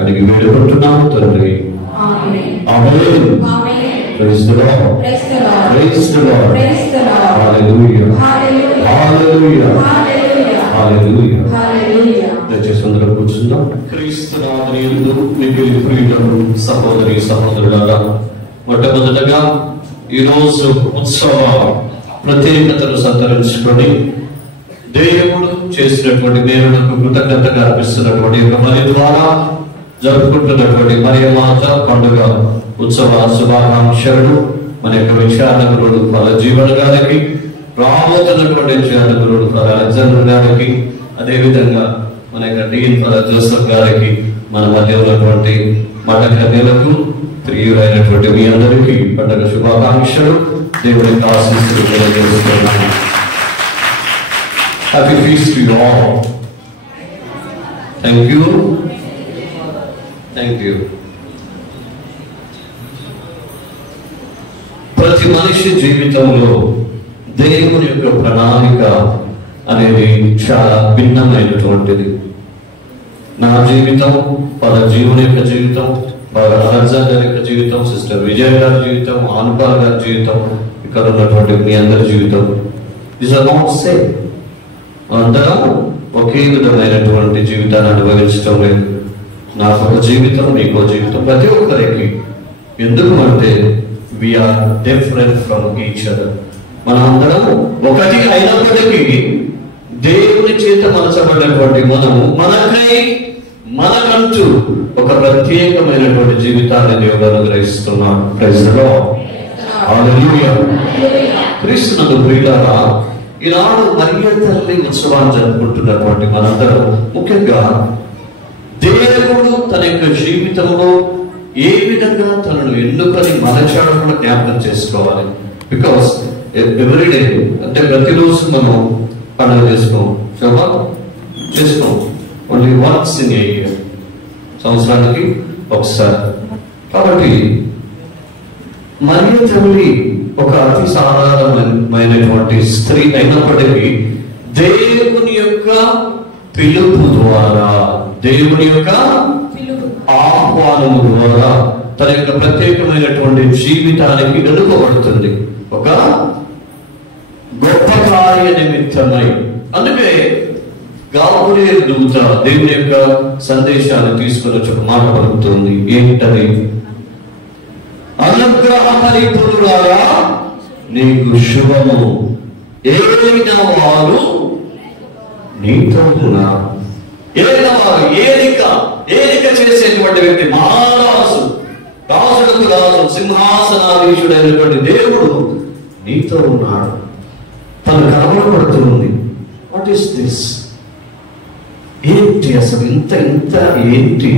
అడిగి వేడుకుంటున్నాము తండ్రి. Amen. Praise the lord. Praise the lord. Hallelujah. Hallelujah. Hallelujah. దయచేసి అందరం కూర్చుందాం. క్రీస్తునాథుని యందు మిక్కిలి ప్రియులను సహోదరి సహోదరులారా, మొట్టమొదటగా ఈరోజు ఉత్సవ ప్రత్యేకతను సంతరించుకొని దేవుడు చేసినటువంటి మేలులకు కృతజ్ఞతగా అర్పిస్తున్నటువంటి యొక్క బలి ద్వారా జరుపుకుంటున్నటువంటి మరియమాత పండుగ ఉత్సవ శుభాకాంక్షలు మన యొక్క విచారణకుడు ఫల జీవన్ గారికి, రాబోతున్నటువంటి విచారణకుడు ఫల అలెగ్జాండర్ గారికి, అదేవిధంగా మన యొక్క డీన్ ఫల జోసెఫ్ గారికి, మన మధ్య ఉన్నటువంటి మఠ కన్యలకు, ప్రియులైనటువంటి మీ అందరికీ పండుగ శుభాకాంక్షలు, దేవుడి ఆశీస్సులు తెలియజేస్తున్నాను. Happy feast to you all. Thank you. Thank you. ప్రతి మనిషి జీవితంలో దేవుని యొక్క ప్రణాళిక అనేది చాలా భిన్నమైనటువంటిది. నా జీవితం, పద జీవుని యొక్క జీవితం, అలెగ్జాండర్ యొక్క జీవితం, సిస్టర్ విజయ్ గారి జీవితం, ఆనుపాల్ గారి జీవితం, ఇక్కడ ఉన్నటువంటి మీ అందరి జీవితం, దిస్ ఆర్ నాట్ సేమ్. అందరం ఒకే విధమైనటువంటి జీవితాన్ని అనుభవించడం లేదు. నాకు ఒక జీవితం, నీకో జీవితం, ప్రతి ఒక్కరికి. ఎందుకు అంటే we are different from each other. మనం అందరం ఒకటి అయినప్పటికీ దేవుని చేత మనసబడినటువంటి మనము మనకంటూ ఒక ప్రత్యేకమైనటువంటి జీవితాన్ని దేవుడు అనుగ్రహిస్తున్నాడు. Praise the lord. హల్లెలూయా. క్రీస్తునందు ప్రియులారా, ఈనాడు మరియ తల్లి ఉత్సవాన్ని జరుపుకుంటున్నటువంటి మనందరం ముఖ్యంగా దేవుడు తన యొక్క జీవితంలో ఏ విధంగా తనను ఎన్నుకొని మలచాడో కూడా జ్ఞాపకం చేసుకోవాలి. బికాస్ ఎవ్రీడే అంటే ప్రతిరోజు మనం పండుగ చేసుకోం only once in a year, సంవత్సరానికి ఒకసారి. కాబట్టి మరియ తల్లి ఒక అతి సాధారణమైనటువంటి స్త్రీ అయినప్పటికీ దేవుని యొక్క పిలుపు ద్వారా, దేవుని యొక్క ఆహ్వానము ద్వారా తన యొక్క ప్రత్యేకమైనటువంటి జీవితానికి ఎన్నుకోబడుతుంది ఒక గొప్ప కార్య నిమిత్తమై. అందుకే గాబ్రియల్ దూత దేవుని యొక్క సందేశాన్ని తీసుకుని వచ్చి ఒక మాట పలుకుతుంది. ఏంటది? అనుగ్రహ పరిపూర్ణురాలా నీకు శుభము, ఏలిన వారు నీతో ఉన్నారు. ఏలిన వారు, ఏలిక చేసేటువంటి వ్యక్తి, మహారాజు, రాజులకు రాజు, సింహాసనాధీశుడైనటువంటి దేవుడు నీతో ఉన్నాడు. తను కనబడబడుతుంది. What is this? ఏంటి అసలు? ఇంత ఏంటి?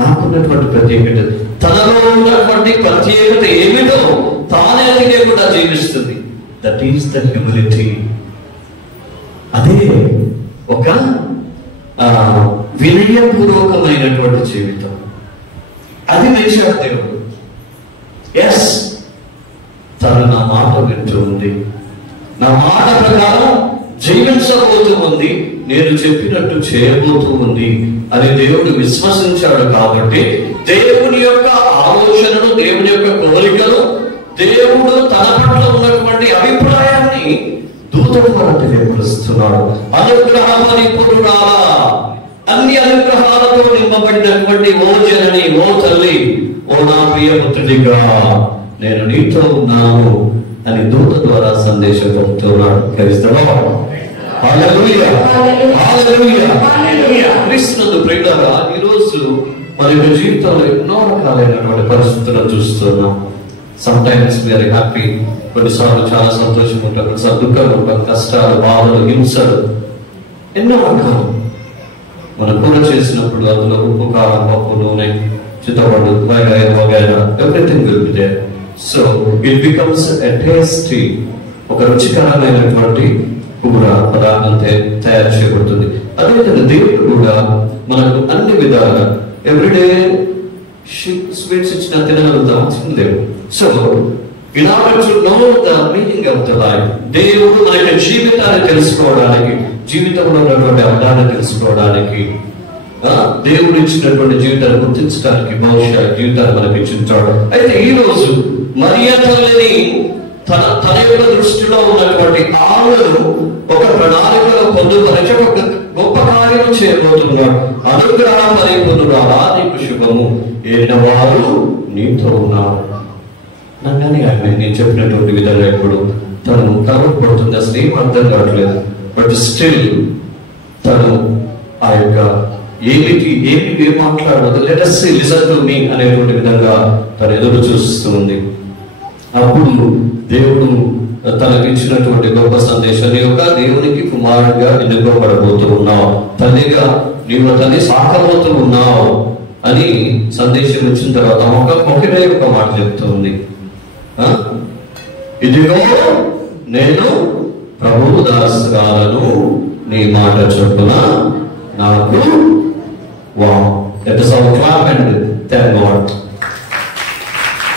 నాకున్నటువంటి ప్రత్యేకత, తనలో ఉన్నటువంటి ప్రత్యేకత ఏమిటో తానే తెలియకుండా జీవిస్తుంది. That is the humility. అదే ఒక వినయపూర్వకమైనటువంటి జీవితం. అది మెచ్చాడు దేవుడు. ఎస్, తను నా మాట వింటూ ఉంది, నా మాట ప్రకారం జీవించబోతూ ఉంది, నేను చెప్పినట్టు చేయబోతూ ఉంది అని దేవుడు విశ్వసించాడు. కాబట్టి దేవుని యొక్క ఆలోచనలు, దేవుని యొక్క కోరికలు, దేవుడు తన పట్ల ఉన్నటువంటి అభిప్రాయాన్ని దూత ద్వారా తెలియపరుస్తున్నాడు. అనుగ్రహ పరిపూర్ణురాలా, అన్ని అనుగ్రహాలతో నింపబడినటువంటి ఓ జనని, ఓ తల్లి, ఓ నా ప్రియపుత్రుడిగా నేను నీతో ఉన్నాను అని దూత ద్వారా సందేశం పంపుతున్నాడు. Praise the lord. Hallelujah. Hallelujah. క్రీస్తునందు ప్రియులారా, ఈరోజు మన యొక్క జీవితంలో ఎన్నో రకాలైనటువంటి పరిస్థితులను చూస్తున్నాం. సమ్ టైమ్స్ వీఆర్ హ్యాపీ, కొన్నిసార్లు చాలా సంతోషంగా ఉంటాం, కొన్నిసార్లు దుఃఖంగా ఉంటాం, కష్టాలు, బాధలు, హింసలు, ఎన్నో రకాలు. మనం కూర చేసినప్పుడు అందులో ఉప్పు, కారం, పప్పు, నూనె, చింతపండు, వగైరా everything will be there. So it becomes a tasty, ఒక రుచికరమైనటువంటి కూర పదార్థం తయారు చేయబడుతుంది. అదేవిధంగా దేవుడు కూడా మనకు అన్ని విధాలుగా ఎవ్రీడే స్వీట్స్ ఇచ్చిన తినగలుగుతాం, లేవు. So in order to know the meaning of the life, దేవుడు మన యొక్క జీవితాన్ని తెలుసుకోవడానికి, జీవితంలో ఉన్నటువంటి అర్థాన్ని తెలుసుకోవడానికి, దేవుడు ఇచ్చినటువంటి జీవితాన్ని గుర్తించడానికి బహుశా జీవితాన్ని మనకి ఇచ్చింటాడు. అయితే ఈ రోజు మరియ తల్లిని తన యొక్క దృష్టిలో ఉన్నటువంటి ఆవులను ఒక ప్రణాళికలో పొందుపరిచి ఒక గొప్ప కార్యం చేయబోతున్నాడు. అనుగ్రహ పరిపూర్ణురాలా నీకు శుభము, ఏలిన వారు నీతో ఉన్నారు. నన్ను నేను చెప్పినటువంటి విధంగా ఇప్పుడు తను కనబడుతుంది. అసలు ఏం అర్థం కావట్లేదు. బట్ స్టిల్ తను ఆ యొక్క ఏమి మాట్లాడదు, let us see, listen to me అనేటువంటి విధంగా తను ఎదురు చూస్తుంది. అప్పుడు దేవుడు తనకి ఇచ్చినటువంటి గొప్ప సందేశం, నీ యొక్క దేవునికి కుమారుడిగా ఎన్నుకోబడబోతూ ఉన్నావు, తల్లిగా నీవు తల్లి సాకబోతూ ఉన్నావు అని సందేశం వచ్చిన తర్వాత ఒకే ఒక మాట చెప్తుంది. ఇదిగో నేను ప్రభువు దాసురాలను, నీ మాట చొప్పున నాకు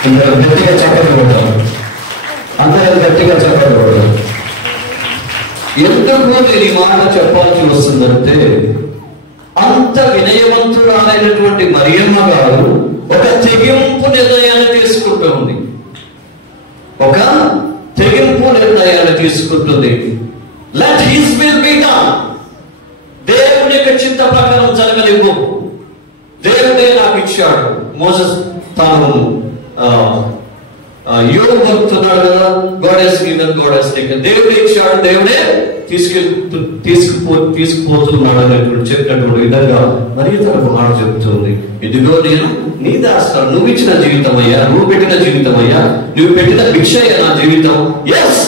అందరూ గట్టిగా చక్కగా కొట్టారు. ఎందుకు నేను ఈ మాట చెప్పాల్సి వస్తుందంటే, అంత వినయవంతురాలైనటువంటి మరియమ్మ గారు ఒక తెగింపు నిర్ణయాన్ని తీసుకుంటూ ఉంది. ఒక తెగింపు నిర్ణయాన్ని తీసుకుంటుంది. Let his will be done. దేవుని యొక్క చింత ప్రకారం జరగలేవు. దేవుడే నాకు ఇచ్చాడు. మోసెస్ తాను యోగ భక్తున్నాడు కదా, God has given, God has taken. దేవుడే ఇచ్చాడు, దేవుడే తీసుకుపోతున్నాడు అనేటువంటి చెప్పినటువంటి విధంగా మరి తనకు మాట చెప్తుంది. ఇదిగో నేను నీ దాస్తాను, నువ్వు ఇచ్చిన జీవితం అయ్యా, నువ్వు పెట్టిన జీవితం అయ్యా, నువ్వు పెట్టిన భిక్ష అయ్యా నా జీవితం. ఎస్,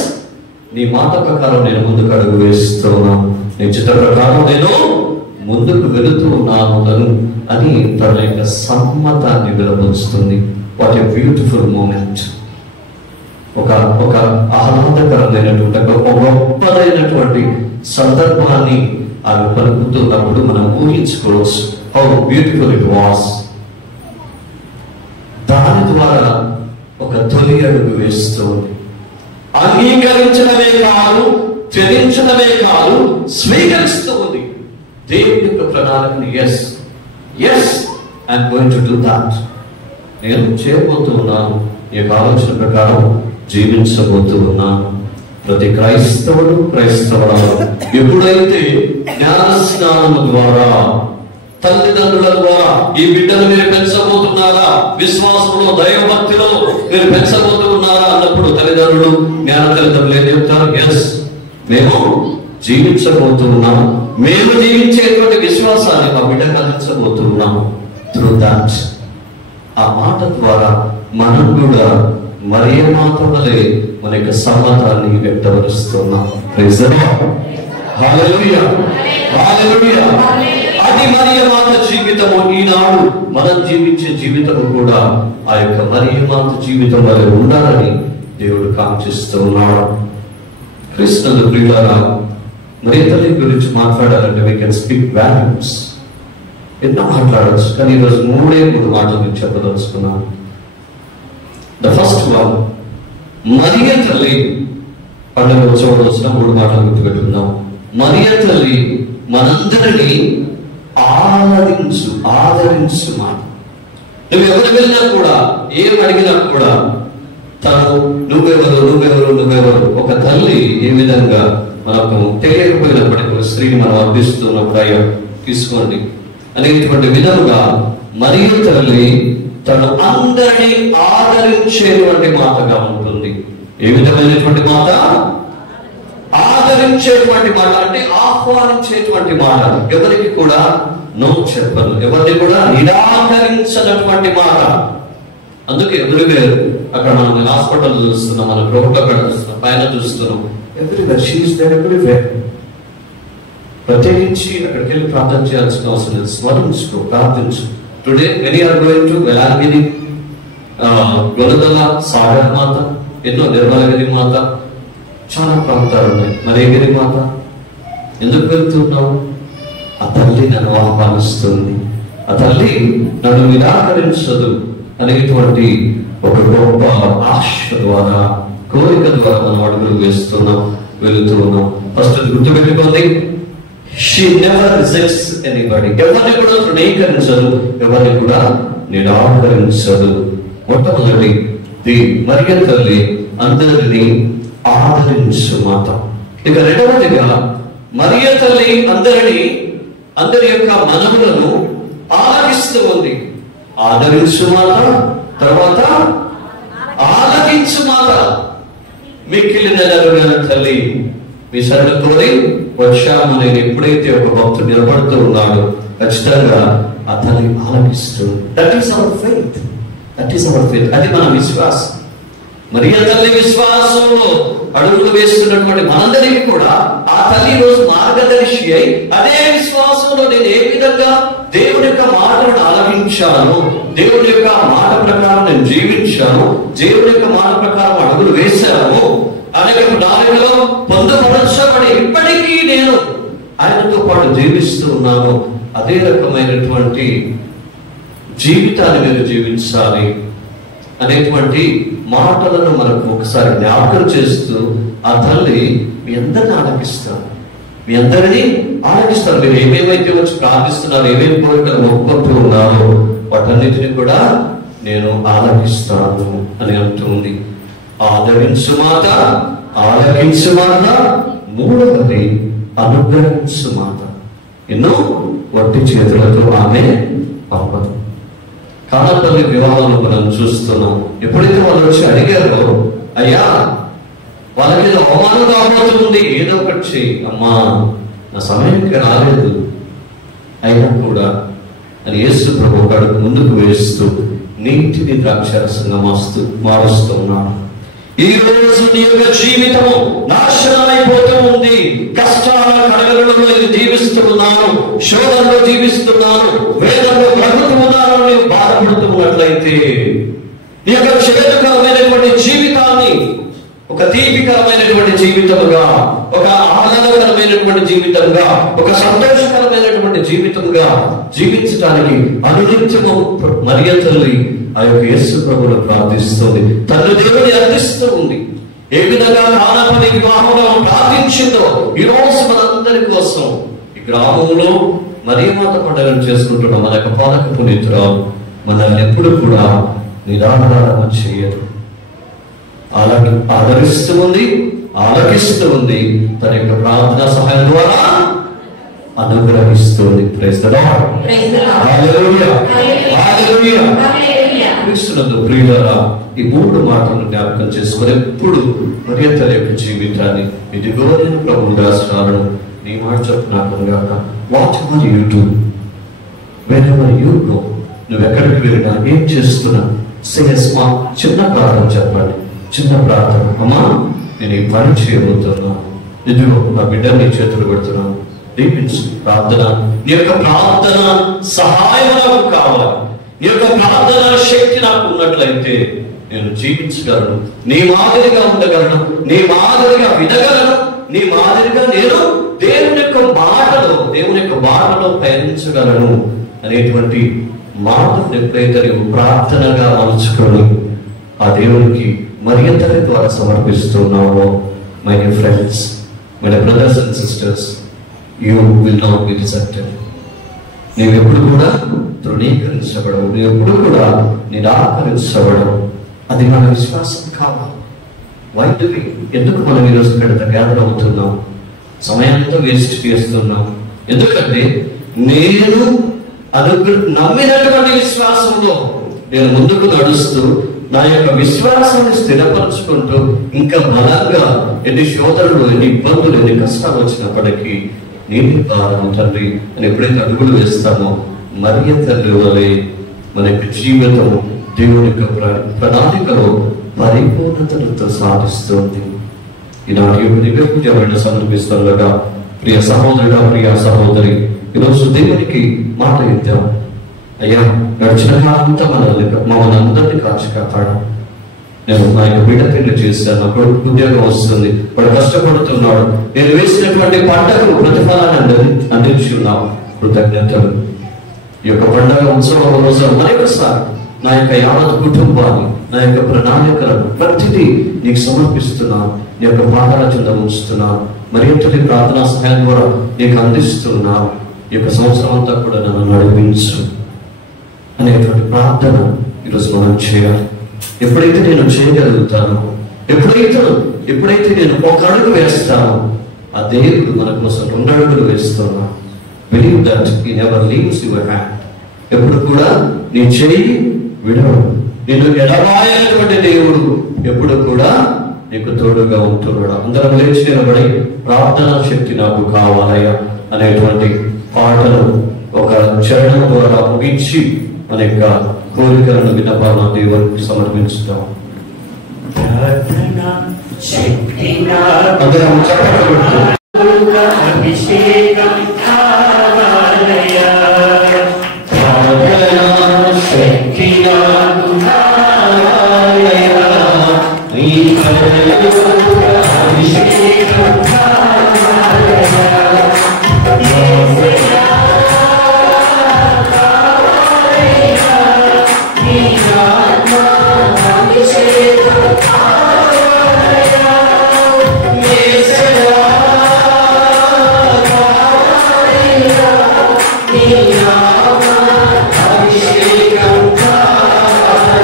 నీ మాట ప్రకారం నేను ముందుకు అడుగు వేస్తున్నాను, నీ చిత్త ప్రకారం నేను ముందుకు వెళుతూ ఉన్నాను అని తన యొక్క సమ్మతాన్ని వెలువరుస్తుంది. What a beautiful moment. ఒక ఆహ్లాదకరమైనటువంటి ఒక గొప్పదైనటువంటి సందర్భాన్ని ఆమె పలుకుతున్నప్పుడు మనం ఊహించుకోవచ్చు. How beautiful it was. దాని ద్వారా ఒక తొలి అడుగు వేస్తూ ఉంది. అంగీకరించడమే కాదు, త్యజించడమే కాదు, స్వీకరిస్తూ ఉంది దేవుని యొక్క ప్రణాళికని. Yes yes, I'm going to do that. నేను చేయబోతూ ఉన్నాను, ఈ యొక్క ఆలోచన ప్రకారం జీవించబోతూ ఉన్నాను. ప్రతి క్రైస్తవుడు క్రైస్తవురాలు ఎప్పుడైతే జ్ఞాన స్నానం ద్వారా, తల్లిదండ్రుల ద్వారా ఈ బిడ్డను మీరు పెంచబోతున్నారా, విశ్వాసంలో దైవభక్తిలో మీరు పెంచబోతూ ఉన్నారా అన్నప్పుడు తల్లిదండ్రులు, జ్ఞాన తల్లిదండ్రులు ఏం చెప్తారు? ఎస్, మేము జీవించబోతూ ఉన్నాము, మేము జీవించేటువంటి విశ్వాసాన్ని మా బిడ్డకు అందించబోతూ ఉన్నాము. త్రూ దాట్, ఆ మాట ద్వారా మనం కూడా మరియ మాత వలె మన యొక్క సమ్మతాన్ని వ్యక్తపరుస్తున్నాం. హల్లెలూయా, హల్లెలూయా. అది మరియ మాత జీవితము. ఈనాడు మనం జీవించే జీవితము కూడా ఆ యొక్క మరియ మాత జీవితం వలె ఉండాలని దేవుడు కాంక్షిస్తూ ఉన్నాడు. క్రీస్తునందు ప్రియులారా, మరియ తల్లి గురించి మాట్లాడాలంటే వీ కెన్ స్పీక్ వాల్యూస్. ఎన్నో మాట్లాడచ్చు, కానీ ఈరోజు మూడు మాటలు నేను చెప్పదలుచుకున్నాను. ద ఫస్ట్ వన్, మరియ తల్లి పండుగ ఉత్సవం వచ్చిన 3 మాటలు గుర్తుపెట్టుకుందాం. మరియ తల్లి మనందరినీ ఆదరించు మాట. నువ్వు ఎవరు వెళ్ళినా కూడా, ఏం అడిగినా కూడా తను నువ్వెవరు. ఒక తల్లి ఏ విధంగా మనకు తెలియకపోయినప్పటికీ స్త్రీని మనం అర్పిస్తున్నప్పుడు అయ్యా తీసుకోండి అనేటువంటి విధంగా మరియ తల్లి తను అందరినీ ఆదరించేటువంటి మాటగా ఉంటుంది. ఏ విధమైనటువంటి మాట? ఆదరించేటువంటి మాట, అంటే ఆహ్వానించేటువంటి మాట. ఎవరికి కూడా నో చెప్పను, ఎవరిని కూడా నిరాకరించినటువంటి మాట. అందుకే ఎవ్రీవేర్, అక్కడ మనం హాస్పిటల్ చూస్తున్నాం, మన రోడ్లు అక్కడ చూస్తున్నాం, పైన చూస్తున్నాం, everywhere she is there everywhere. ప్రత్యేకించి అక్కడికి వెళ్ళి ప్రార్థన చేయాల్సిన అవసరం లేదు. స్మరించుకో, ప్రార్థించు. Today many are going to Velankanni, గొలదల, సాగర్ మాత, ఎన్నో నిర్మలగిరి మాత, చాలా ప్రాంతాలు ఉన్నాయి. మరేగిరి మాత. ఎందుకు వెళ్తున్నావు? ఆ తల్లి నన్ను ఆహ్వానిస్తుంది, ఆ తల్లి నన్ను నిరాకరించదు అనేటువంటి ఒక గొప్ప ఆశ ద్వారా, కోరిక ద్వారా మనం అడుగులు వేస్తున్నాం, వెళుతూ ఉన్నాం. ఫస్ట్ గుర్తుపెట్టుకోండి, she never rejects anybody. ఎవరిని కూడా తృణీకరించదు, ఎవరిని కూడా నిరాకరించదు. మొట్టమొదటి మరియ తల్లి అందరినీ ఆదరించు మాట. ఇక రెండవదిగా మరియ తల్లి అందరి యొక్క మనవులను ఆలకిస్తూ ఉంది. ఆదరించు మాట, తర్వాత ఆలకించు మాట. మిక్కిలి నెలలుగా తల్లి మీ సరళ కోరి వచ్చాము. నేను ఎప్పుడైతే ఒక భక్తుడు నిలబడుతూ ఉన్నాడో ఖచ్చితంగా ఆ తల్లి ఆలకిస్తుంది. That is our faith, that is our faith. అది మన విశ్వాసం. మరియ తల్లి విశ్వాసంలో అడుగులు వేస్తున్నటువంటి మనందరికీ కూడా ఆ తల్లి రోజు మార్గదర్శి అయి, అదే విశ్వాసంలో నేను ఏ విధంగా దేవుని యొక్క మాటలను ఆలకించాను, దేవుని యొక్క మాట ప్రకారం నేను జీవించాను, దేవుని యొక్క మాట ప్రకారం అడుగులు వేశాను, అనేక నాలుగులో పొందుపరచబడి ఇప్పటికీ నేను ఆయనతో పాటు జీవిస్తూ ఉన్నాను. అదే రకమైనటువంటి జీవితాన్ని మీరు జీవించాలి అనేటువంటి మాటలను మనకు ఒకసారి జ్ఞాపకం చేస్తూ ఆ తల్లి మీ అందరిని ఆలకిస్తారు, మీ అందరినీ ఆలకిస్తారు. మీరు ఏమేమైతే వచ్చి ప్రార్థిస్తున్నారు, ఏమేమి కోరికలు మొక్కుకుంటూ ఉన్నారో వాటన్నిటిని కూడా నేను ఆలకిస్తాను అని అంటుంది. ఆదరించు మాట, ఆలకించు మాట, మూడవది అనుగ్రహించు మాట. ఎన్నో వట్టి చేతులతో ఆమె పంపదు. కానాపల్లి వివాహాలు మనం చూస్తున్నాం. ఎప్పుడైతే వాళ్ళు వచ్చి అడిగారో, అయ్యా వాళ్ళకి అవమానం కాబోతుంది, ఏదో ఒకటి చెయ్యి, అమ్మా నా సమయానికి రాలేదు అయినా కూడా అని యేసు ప్రభు కడుపు ముందుకు వేస్తూ నీటిని ద్రాక్షరసంగా మారుస్తూ ఉన్నాడు. ఈ రోజు నీ యొక్క జీవితము నాశనమైపోతూ ఉంది. కష్టాల కడగలలో నేను జీవిస్తూ ఉన్నాను, శోధనలో జీవిస్తున్నాను, వేదనలో బ్రతుకుతూ ఉన్నాను, నీవు బాధపడుతున్నట్లయితే నీ యొక్క క్షేత్రకరమైనటువంటి జీవితాన్ని ఒక దీపికరమైనటువంటి జీవితముగా, ఒక ఆహ్లాదకరమైనటువంటి జీవితంగా, ఒక సంతోషకరమైనటువంటి జీవితంగా జీవించడానికి అనునిత్యము మరియ తల్లి ఆ యొక్క యేసు ప్రభువును ప్రార్థిస్తుంది, తల్లి దేవుని అందిస్తూ ఉంది. ఏ విధంగా కానాపల్లి వివాహంలో ప్రార్థించిందో ఈ రోజు మనందరి కోసం ఈ గ్రామంలో మరియమాత పండుగను చేసుకుంటున్న మన యొక్క పాలక పునీతురాలు మనల్ని ఎప్పుడు కూడా నిరాధారణ చేయదు. ఆదరిస్తూ ఉంది, ఆలకిస్తూ ఉంది, తన యొక్క ప్రార్థన సహాయం ద్వారా అనుగ్రహిస్తుంది. Praise the lord. Hallelujah, hallelujah. క్రీస్తునందు ప్రియులారా, ఈ మూడు మాటలను జ్ఞాపకం చేసుకుని ఎప్పుడు మరియ తల్లి యొక్క జీవితాన్ని, ఇదిగో నేను ప్రభువు దాసురాలను, నీ మాట చెప్తున్నాను. What ever you do, wherever you go, నువ్వు ఎక్కడికి వెళ్ళినా, ఏం చేస్తున్నా, చిన్న ప్రార్థన చెప్పండి. చిన్న ప్రార్థన, అమ్మా నేను ఈ పని చేయబోతున్నాను, ఇదిగో నా బిడ్డని చేతులు పెడుతున్నాను, దీపించు. ప్రార్థన, నీ యొక్క ప్రార్థన సహాయం నాకు కావాలి. నీ యొక్క ప్రార్థన శక్తి నాకు ఉన్నట్లయితే నేను జీవించగలను, నీ మాదిరిగా ఉండగలను, నీ మాదిరిగా వినగలను, నీ మాదిరిగా నేను దేవుని యొక్క బాటలో పయనించగలను అనేటువంటి మాటను ఎప్పుడైతే నువ్వు ప్రార్థనగా మలుచుకొని ఆ దేవునికి మరియ తల్లి ద్వారా సమర్పిస్తున్నావో, my dear friends, my dear brothers and sisters, you will not be rejected. నీవు ఎప్పుడు కూడా తృణీకరించబడవు, నువ్వు ఎప్పుడు కూడా నిరాకరించబడవు. అది మన విశ్వాసం కావాలి. వైద్యుని ఎందుకు మనం ఈరోజు ఇక్కడ గ్యాదర్ అవుతున్నాం, సమయంతో వేస్ట్ చేస్తున్నాం? ఎందుకంటే నేను నమ్మినటువంటి విశ్వాసంలో నేను ముందుకు నడుస్తూ నా యొక్క విశ్వాసాన్ని స్థిరపరచుకుంటూ ఇంకా బలంగా ఎన్ని శోధనలు, ఎన్ని ఇబ్బందులు, ఎన్ని కష్టాలు వచ్చినప్పటికీ నేను కారణం తండ్రి అని ఎప్పుడైతే అడుగులు వేస్తామో, మరియ తల్లి వలె మన యొక్క జీవితం దేవుని యొక్క ప్రణాళికలో పరిపూర్ణతలతో సాధిస్తుంది. ఈనాటి నివేదించబడిన సమర్పిస్తుండగా ప్రియ సహోదరుడా, ప్రియ సహోదరి, ఈరోజు దేవునికి మాట ఇద్దాం. అయ్యా, గడిచిన కాలంతా మమ్మల్ని అందరినీ కాచి కాపాడు. నేను నా యొక్క బిడ్డ పెళ్లి చేశాను, నా కొడుకు ఉద్యోగం వస్తుంది, వాడు కష్టపడుతున్నాడు, నేను వేసినటువంటి పంటకు ప్రతిఫలాన్ని అందించి ఉన్నావు. కృతజ్ఞతలు. ఈ యొక్క పండుగ ఉత్సవం రోజు మరొకసారి నా యొక్క యావత్ కుటుంబాన్ని, నా యొక్క ప్రణాళికలను ప్రతిదీ నీకు సమర్పిస్తున్నాను. నీ యొక్క పాదాల కింద ఉంచుతున్నాను. మరి తల్లి ప్రార్థనా సహాయం ద్వారా నీకు అందిస్తున్నాను. ఈ యొక్క సంవత్సరం అంతా కూడా నన్ను నడిపించు అనేటువంటి ప్రార్థన ఈరోజు మనం చేయాలి. ఎప్పుడైతే నేను చేయగలుగుతానో, ఎప్పుడైతే నేను ఒక అడుగు వేస్తానో, ఆ దేవుడు మన కోసం 2 అడుగులు వేస్తున్నాను. Believe that he never leaves your hand. ఎప్పుడు కూడా నీ చేయి విడవడు. నేను ఎడబాయనటువంటి దేవుడు ఎప్పుడు కూడా నీకు తోడుగా ఉంటున్నాడు. అందరం లేచి నిలబడి ప్రార్థనా శక్తి నాకు కావాలయ్యా అనేటువంటి పాటను ఒక చరణం ద్వారా ముగించి మన యొక్క కోరికలను, విన్నపాలను దేవునికి సమర్పించుతాం. అందరం చప్పట్లు అభిషేకం కావాలయ్యా, శక్తి నాకు కావాలయ్యా, నీ అభిషేకం కావాలయ్యా, అభిషేకం కావాలయ్యా.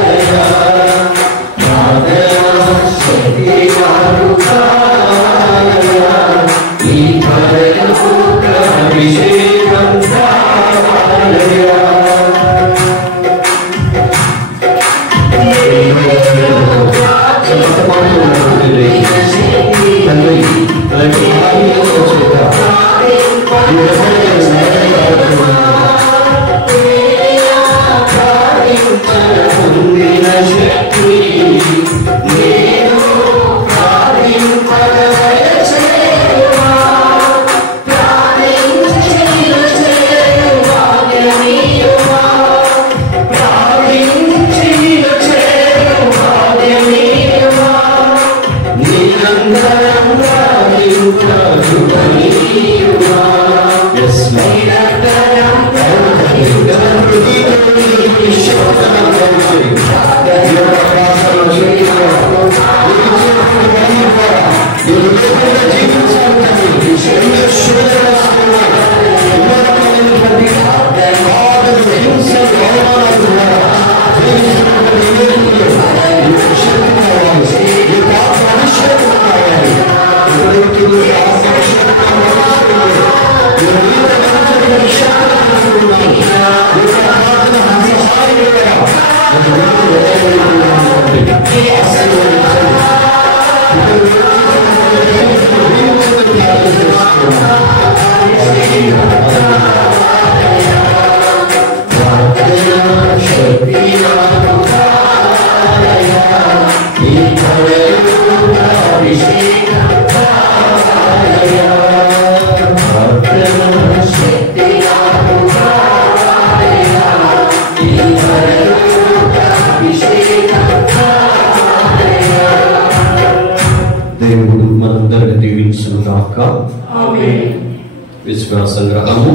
దేవుడు మనందరిని దీవించును గాక. విశ్వాస సంగ్రహము.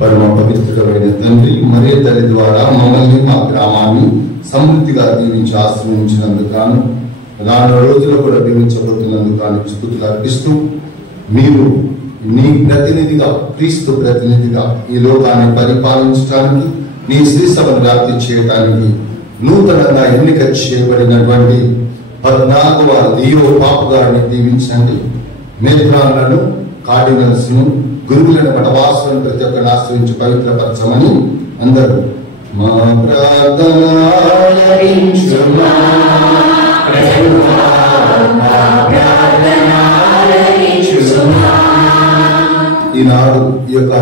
పరమ పవిత్రుడైన తండ్రి మరియ తల్లి ద్వారా మమ్మల్ని మా గ్రామాన్ని సమృద్ధిగా దీవించి ఆశ్రయించినందుకు గాను రాను రోజులు కూడా దీవించబోతున్నందుకు గాను స్తుతులు అర్పిస్తూ మీరు నీ ప్రతినిధిగా క్రీస్తు ప్రతినిధిగా ఈ లోకాన్ని పరిపాలించడానికి నీ శ్రీసభను వ్యాప్తి చేయడానికి నూతనంగా ఎన్నిక చేయబడినటువంటి 14వ లియో పాప్ గారిని దీవించండి. మేత్రాలను కార్డినల్స్ ను గురువులను పటవాసులను ప్రతి ఒక్కరిని ఆశ్రయించి పవిత్రపరచమని అందరూ మా ప్రార్థన ఆలకించుమా. ఈనాడు ఈ యొక్క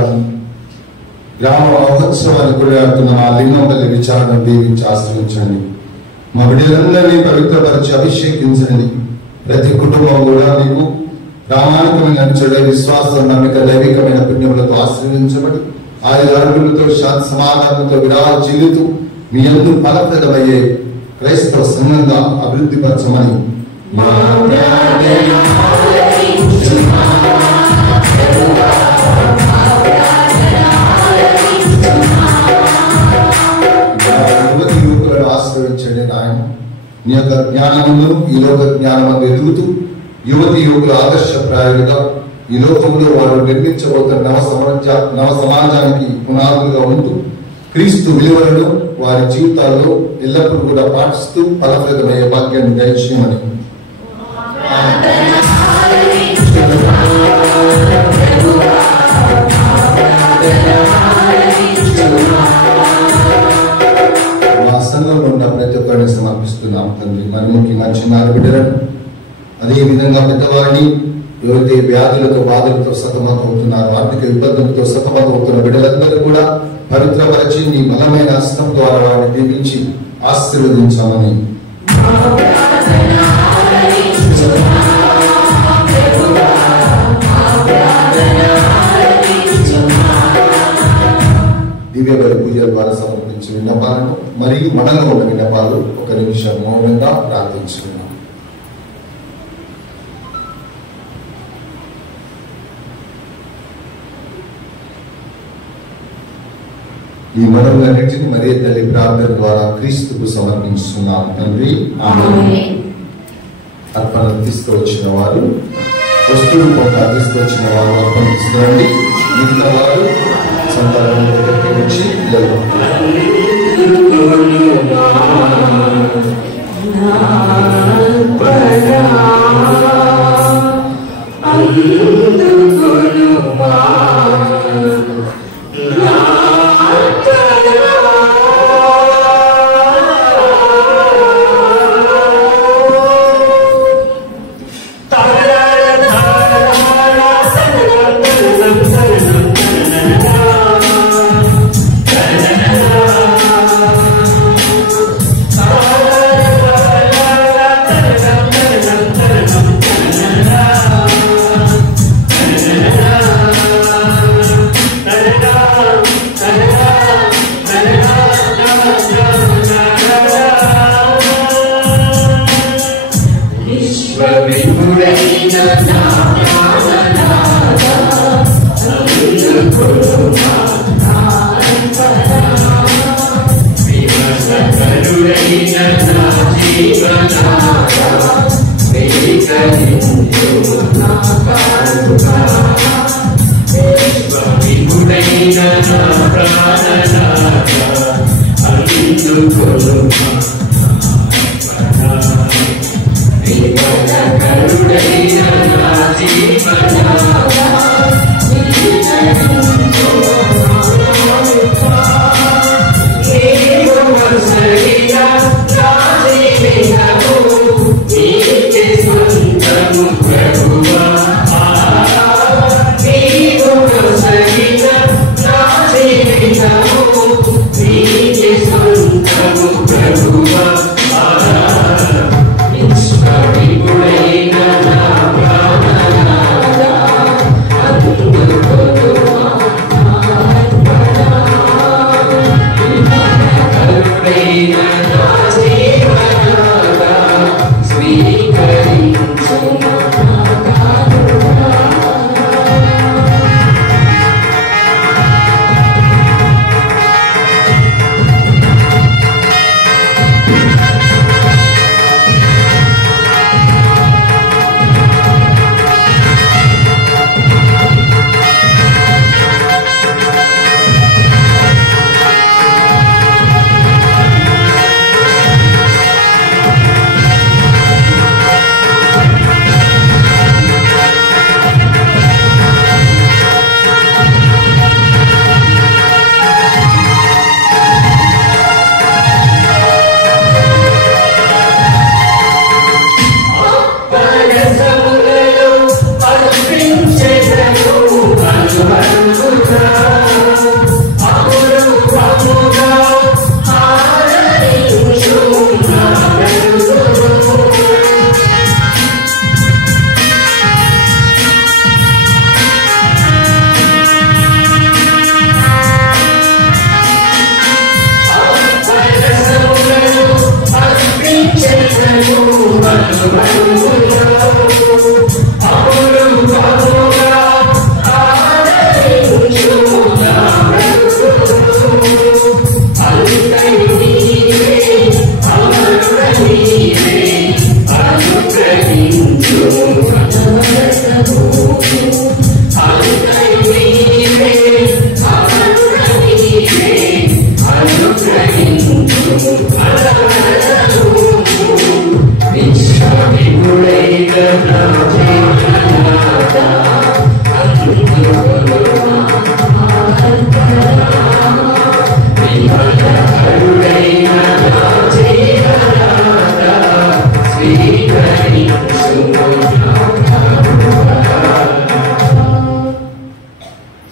గ్రామ మహోత్సవాన్ని కొనియాడుతున్న మా లింగంపల్లి విచారణ దీవించి ఆశ్రయించండి. మా బిడ్డలందరినీ పవిత్రపరిచి అభిషేకించండి. ప్రతి కుటుంబం కూడా మీకు ప్రామాణికమైన చెడు విశ్వాసం నమ్మిక దైవికమైన పుణ్యములతో ఆశ్రయించబడి ఆయన అరుగులతో శాంతి సమాధానంతో విరాజిల్లుతూ మీ యందు ఫలప్రదమయ్యే క్రైస్తవ సంఘంగా అభివృద్ధి పరచమని యువతి యువకులను ఆశ్రయించండి నాయన. నీ యొక్క జ్ఞానమును ఈ లోక జ్ఞానము ఎదుగుతూ యువతి యువకుల ఆదర్శప్రాయులుగా ఈ లోకంలో వారు నిర్మించబోతున్న నవ సమాజానికి పునాదులుగా ఉంటూ క్రీస్తు విలువలను వారి జీవితాల్లో ఎల్లప్పుడూ కూడా పాటిస్తూ ఫలప్రదమయ్యే భాగ్యాన్ని దయచేయమని మా సంఘంలో ఉన్న ప్రతి ఒక్కరిని సమర్పిస్తున్నాం తండ్రి. మనకి మంచి బిడ్డలను అదే విధంగా పెద్దవారిని ఎవరైతే వ్యాధులతో బాధలతో సతమతమవుతున్నారు, ఆర్థిక ఇబ్బందులతో సతమతమవుతున్న బిడ్డలందరూ కూడా పవిత్రపరిచి నీ బలమైన హస్తం ద్వారా వారిని దీవించి ఆశీర్వదించామని దివ్య బలి పూజల ద్వారా సమర్పించిన విన్నపాలను మరియు మనలో ఉన్న విన్నపాలు ఒక నిమిషం మౌనంగా ప్రార్థించుకున్నాం. ఈ మనవులన్నింటినీ మరియ తల్లి ప్రార్థన ద్వారా క్రీస్తుకు సమర్పించుతున్నాం తండ్రి. ఆమేన్. అర్పణ తీసుకువచ్చిన వారు వస్తువు రూపంగా తీసుకువచ్చిన వారు అర్పణ తీసుకురండి. మిగతా వారు సంతానం వచ్చి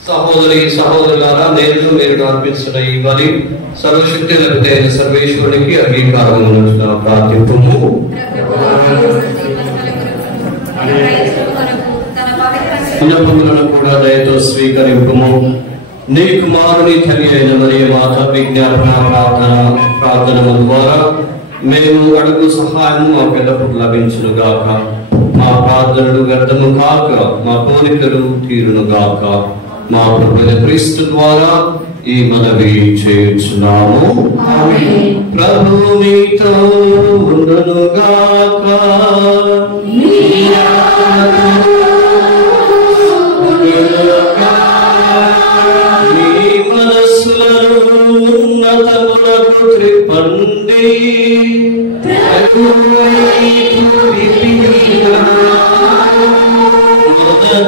సహోదరి సహోదరులారా, నేను మీరు అర్పించిన ఈ బలి సర్వశక్తి అయిన సర్వేశ్వరునికి అంగీకారం ప్రార్థింపుము. పుణ్యములను కూడా దయతో స్వీకరింపుము. నీ కుమారుని తల్లి అయిన మరియ మాత విజ్ఞాపన ప్రార్థనల ద్వారా మేము అడుగు సహాయము మా పిల్లలకు లభించును గాక. మా ప్రార్థనలు వ్యర్థము కాక, మా కోరికలు తీరును గాక. మా ప్రభువైన క్రీస్తు ద్వారా ఈ మనవి చేయుచున్నాము. ప్రభువు మీతో ఉండును గాక. మీ మనస్సులను ఉన్నతములకు త్రిపండి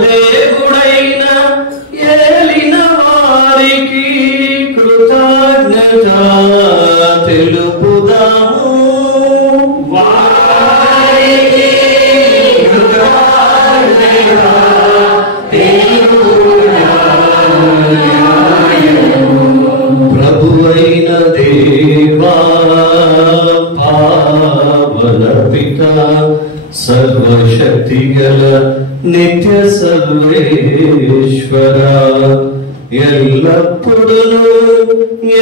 దేవుడైన ఏలిన వారికి కృతజ్ఞత తెలుపుదాము. వారికి ప్రభువైన దేవా పావన పిత సర్వశక్తి గల నిత్య సర్వేశ్వర ఎల్లప్పుడూ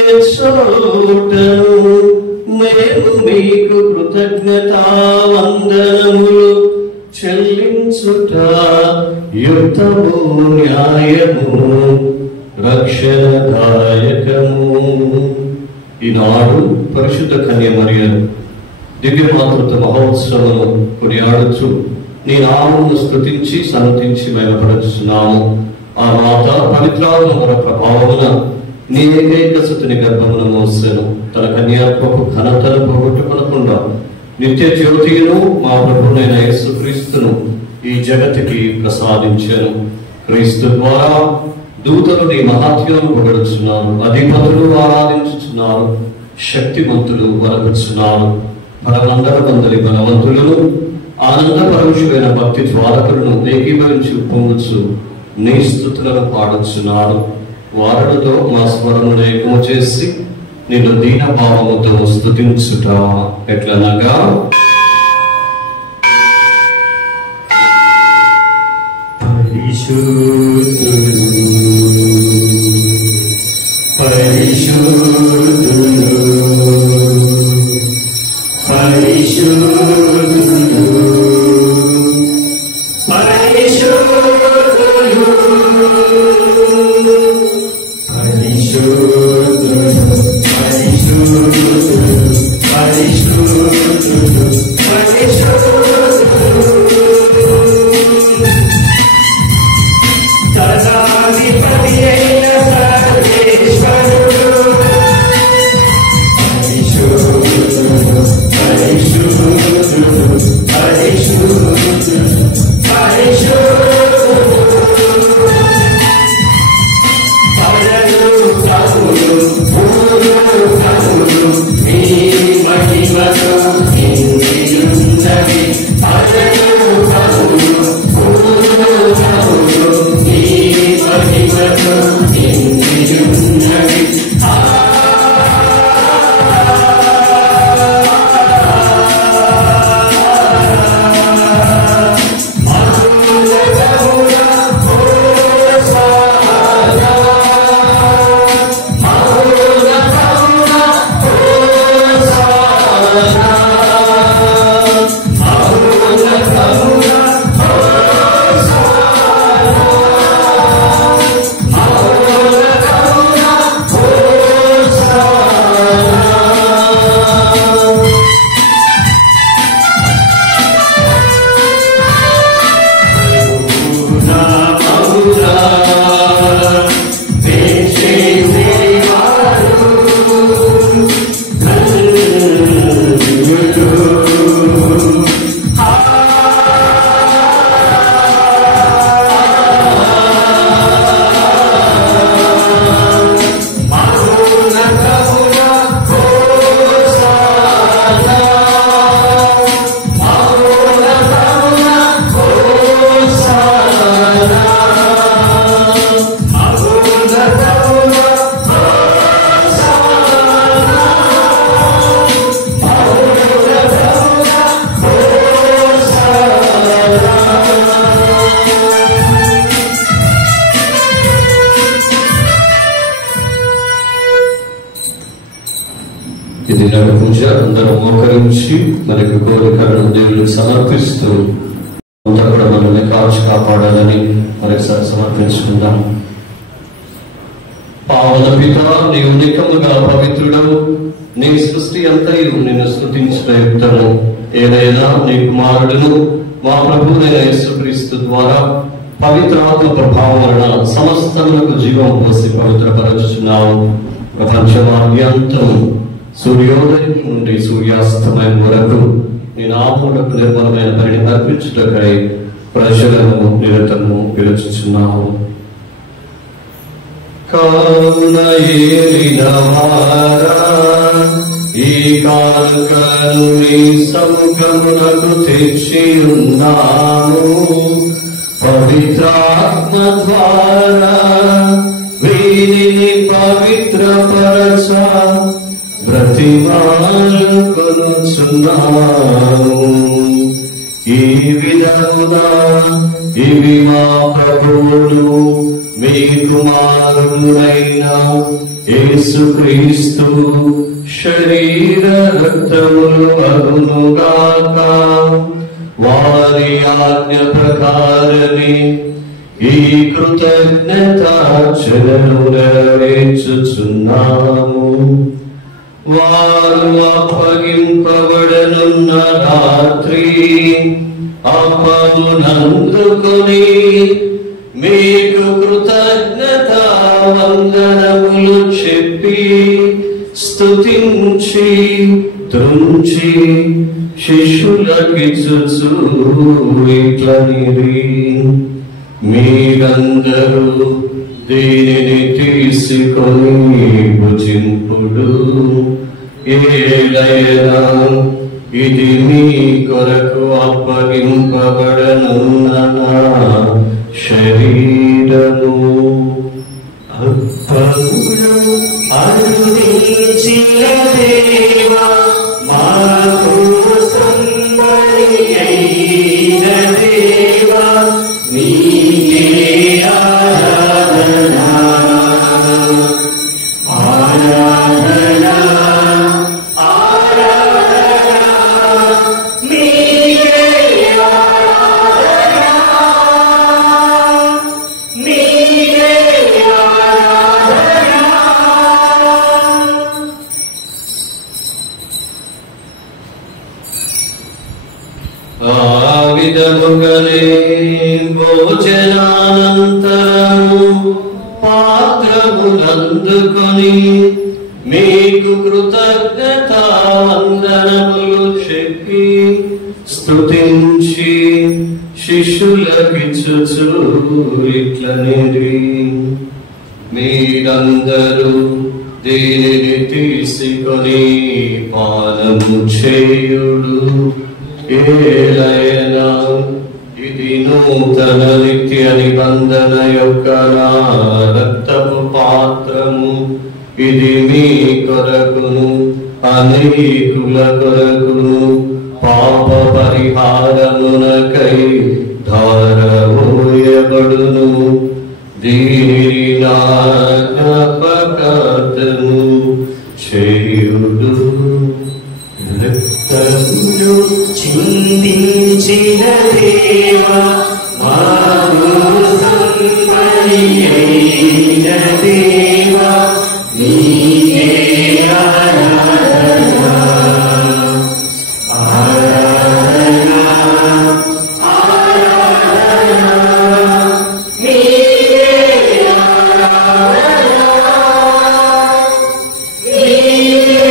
ఎచ్చోటను మేము మీకు కృతజ్ఞతావందనములు చెల్లించుట యుక్తము న్యాయము రక్షణదాయకము. ఈనాడు పరిశుద్ధ కన్య మరియను దివ్య మాతృత్వ మహోత్సవము కొనియాడుచు నీ నామమును స్తుతించి సన్నతించి మహిమపరచుచున్నాము. ఆ మాత పవిత్రాత్మ వర ప్రభావమున నీ ఏకైక సుతుని గర్భమున మోసెను. తన కన్యాత్మకు ఘనతను పోగొట్టుకొనకుండా నిత్య జ్యోతిను మా ప్రభువైన యేసుక్రీస్తును ఈ జగతికి ప్రసాదించెను. క్రీస్తు ద్వారా దూతలు నీ మహాత్మ్యము పొగడుచున్నారు, అధిపతులు ఆరాధించుచున్నారు, శక్తిమంతులు వరగుచున్నారు. మనమందరి బలవంతులను ఆనందపరముషులైన భక్తి ద్వారకులను ఏకీభవించి ఉప్పొంగుచు నీ స్తుతులను పాడుచున్నారు. వారులతో మా స్వరమును ఏకము చేసి నిన్ను దీన భావముతో స్తుతించుట ఎట్లనగా ఇది నడు పూజ. అందరూ మోకరించి మనకి కోరికలను దేవునికి సమర్పిస్తూ అంతా కూడా మనల్ని కాచి కాపాడాలని మరొకసారి సమర్పించుకుందాం. పావన పిత, నీవు నికముగా పవిత్రుడవు, నీ సృష్టి అంతయు నిన్ను స్తుతించిన యుక్తము. ఏదైనా నీ కుమారుడును మా ప్రభువైన యేసుక్రీస్తు ద్వారా పవిత్రాత్మ ప్రభావం వలన సమస్తములకు జీవం పోసి పవిత్రపరచుచున్నావు. ప్రపంచమాద్యంతం సూర్యోదయం నుండి సూర్యాస్తమయం వరకు నీ నామమునకు నిర్మలమైన బలిని అర్పించుటకై ప్రజలను నిరతము పిలుచుచున్నాము. కావున ఏలినవారా ఈ కానుకను నీ సముఖమునకు తెచ్చి ఉన్నాము. పవిత్రాత్మ ద్వారా వీరిని పవిత్రపరచ బ్రతిమాలుకొనుచున్నాము. ఈ విధముగా ఇవి మా ప్రభువులు మీ కుమారుడైన యేసుక్రీస్తు శరీర రక్తములు అగునుగాక. వారి ఆజ్ఞ ప్రకారమే ఈ కృతజ్ఞతార్చనను నెరవేర్చుచున్నాము. వారు అప్పగింపబడనున్న రాత్రి అప్పమునందుకొని మీకు కృతజ్ఞతా వందనములు చెప్పి స్తుతించి త్రుంచి శిష్యులకిచ్చుచు ఇట్లనిరి, మీరందరూ దీనిని తీసుకొని భుజింపుడు. ఏలైనా ఇది మీ కొరకు అప్పగింపబడనున్న నా శరీరము. అనుదించిన దేవా మాకు సంబలి అయిన దేవా నీకే ఆరాధన ఆరాధన ఆరాధన నీకే ఆరాధన నీకే విధముగనే భోజనానంతరము పాత్రమునందుకొని మీకు కృతజ్ఞతా వందనములు చెప్పి స్తుతించి శిష్యులకిచ్చుచు ఇట్లనిరి, మీరందరూ దీనిని తీసుకొని పానము చేయుడు. ఏలైనా ఇది నూతన నిత్య నిబంధన యొక్క నా రక్తపు పాత్రము. ఇది మీ కొరకును అనేకుల కొరకును పాప పరిహారమునకై ధారవోయబడును. దీనిని నా జ్ఞాపకార్థము చేయుడు. రక్తమును చిందించిన దేవా మాకు సంబలి అయిన దేవా నీకే ఆరాధన ఆరాధన ఆరాధన నీకే ఆరాధన నీకే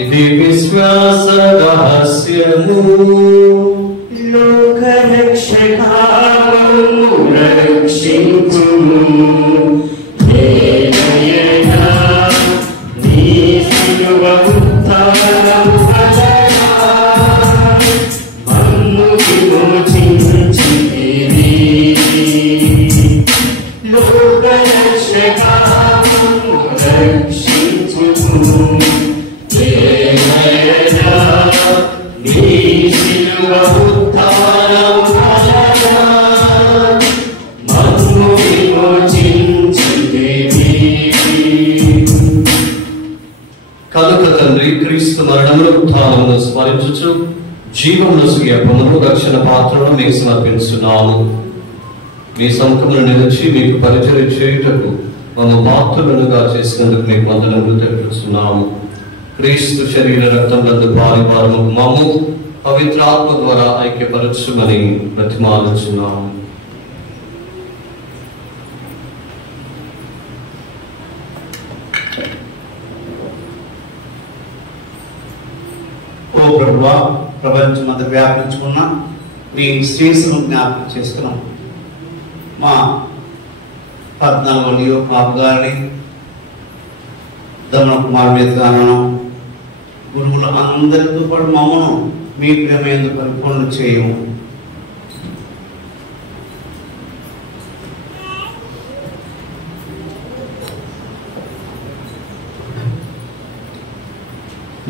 ఇది విశ్వాస రహస్యము. లోకరక్షకాము రక్షించుము. ఏలయనా నీ శిలువ ఉత్థానము వలన మమ్ము విమోచించితివి. లోకరక్షకాము రక్షించుము. ఏలయనా నీ శిలువ ఉత్థానము వలన మమ్ము విమోచించితివి. కనుక తండ్రి, క్రీస్తు మరణమును ఉత్థానమును స్మరించుచు జీవమును సుయపమును రక్షణ పాత్రను మీకు సమర్పించున్నాము. మీ సముఖమును నిలిచి మీకు పరిచయం చేయుటకు మమ్మ పాత్రులనుగా చేసినందుకు మీకు వందనములు తెలుపుతున్నాము. క్రీస్తు శరీర రక్తములందు పారిపారము మమ్ము పవిత్రాత్మ ద్వారా ఐక్యపరచుమని బ్రతిమాలుచున్నాము. ప్రభువా ప్రపంచం అంతా వ్యాపించుకున్న మీ శ్రేష్ఠను జ్ఞాపకం చేసుకున్నాం. మా 14వ లియో పాప గారిని, దమన కుమార్ వేదగానను, గురువులు అందరితో పాటు మమ్మను మీ ప్రేమ ఎందుకు పరిపూర్ణ చేయము.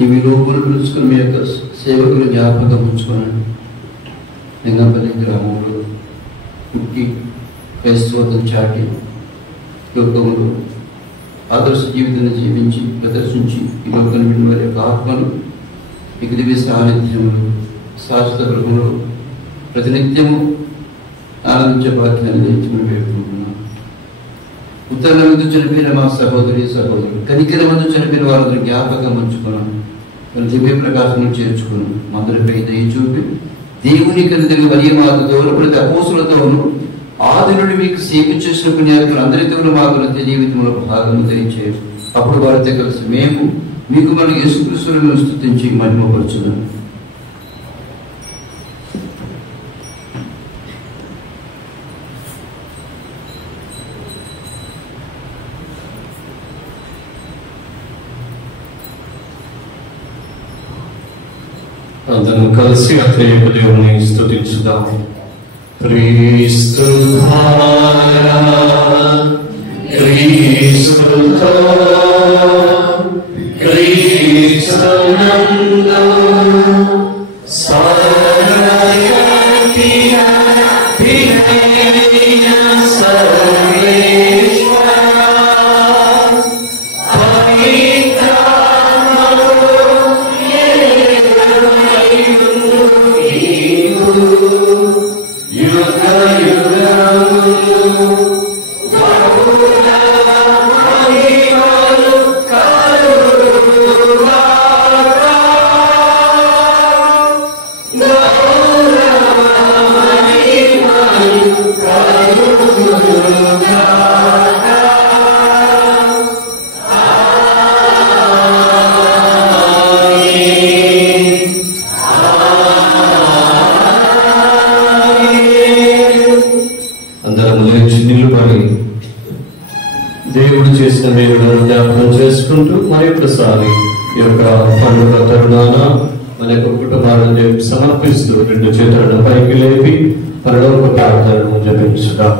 ఇవి లోపల పిలుచుకుని మీ యొక్క సేవకులు జ్ఞాపకం ఉంచుకోనండి. లింగంపల్లి గ్రామంలో పుట్టి క్రైస్తవత్వం చాటి లోకంలో ఆదర్శ జీవితాన్ని జీవించి ప్రదర్శించి ఈ లోకం విని వారి యొక్క ఆత్మలు మీకు దివ్య సాన్నిధ్యములు శాశ్వత గృహంలో ప్రతినిత్యము ఆనందించే భాగ్యాన్ని తెచ్చుకుని వేడుకుంటున్నాను. ఉత్తరాల ముందు చనిపోయిన మా సహోదరి సహోదరులు, కనికల ముందు చనిపోయిన వారందరూ జ్ఞాపకం ఉంచుకున్నాను. వాళ్ళ దివ్య ప్రకాశం చేర్చుకున్నాను. మందులపై దయ చూపి దేవుని కలిగిన വലിയ మార్గంలో ప్రతి అపోస్తులతోనూ ఆది నుండి మీకు సేవ చేసిన పుణ్యాత్ములు అందరితోనూ మాకు నిత్య జీవితంలో భాగము దయచేయు. అప్పుడు వారితో కలిసి మేము మీకు మన యేసుక్రీస్తును స్తుతించి మహిమపరచుదాం. అందరం కలిసి అత్రేక దేవుని స్తుతించుదాం. క్రీస్తు ద్వారా, క్రీస్తుతో, క్రీస్తునందు సర్వశక్తియ పితైన సర్వేశ్వరా, దేవుడు చేసిన మేలులను జ్ఞాపకం చేసుకుంటూ మరి ఒకసారి ఈ యొక్క పండుగ తరుణాన మన యొక్క కుటుంబాలను దేవుడికి సమర్పిస్తూ 2 చేతులను పైకి లేపి పరలోక ప్రార్థనను జపించుదాం.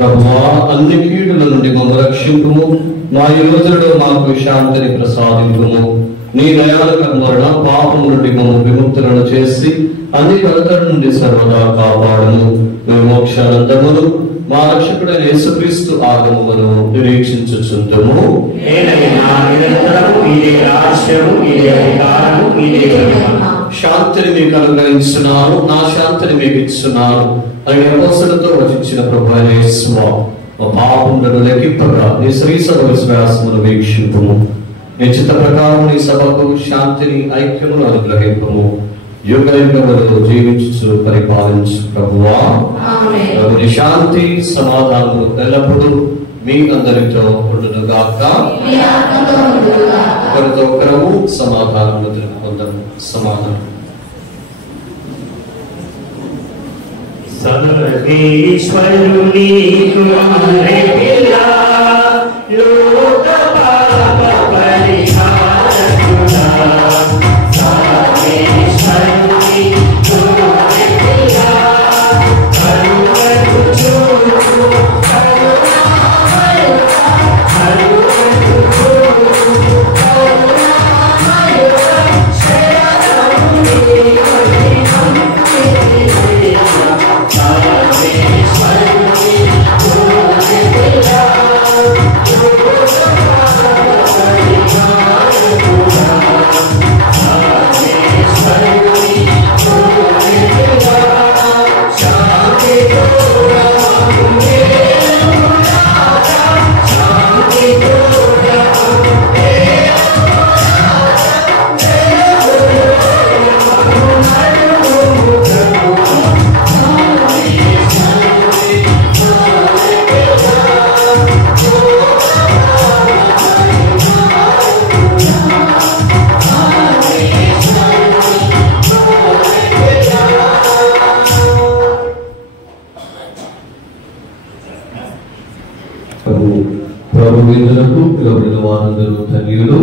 ప్రభువా, అన్ని కీడుల నుండి మమ్మ రక్షింపుము. మా ఈ రోజులో మాకు శాంతిని ప్రసాదింపుము. నీ దయాల కర్మరణ పాపం నుండి మమ్మ విముక్తులను చేసి అన్ని కలతల నుండి సర్వదా కాపాడము. మేము మోక్షానందమును మా రక్షకుడైన యేసుక్రీస్తు ఆగమమును నిరీక్షించుచుందుము. శాంతిని మీకు అనుగ్రహించున్నాను, నా శాంతిని మీకు ఇస్తున్నాను అని అపోస్తలులతో వచించిన ప్రభువైన యేసువా, మా పాపములను లెక్కింపగా నీ శ్రీసర్వ విశ్వాసమును వీక్షింపుము. నీ చిత్త ప్రకారం నీ సభకు శాంతిని ఐక్యమును అనుగ్రహింపము. యుగ యుగములలో జీవించు పరిపాలించు ప్రభువా. ప్రభుని శాంతి సమాధానము ఎల్లప్పుడూ మీ అందరితో ఉండునుగాక. ఒకరితో ఒకరము సమాధానము తెలుపుకుందాము. సమాధానం. సర్వేశ్వరుని కుమారే పిల్ల లోక పాప పరిహారకుడా. సర్వేశ్వరుని కుమారే పిల్ల కరుణకు చూపు ప్రభు విందులకు పిలువబడిన వారందరూ ధన్యులు.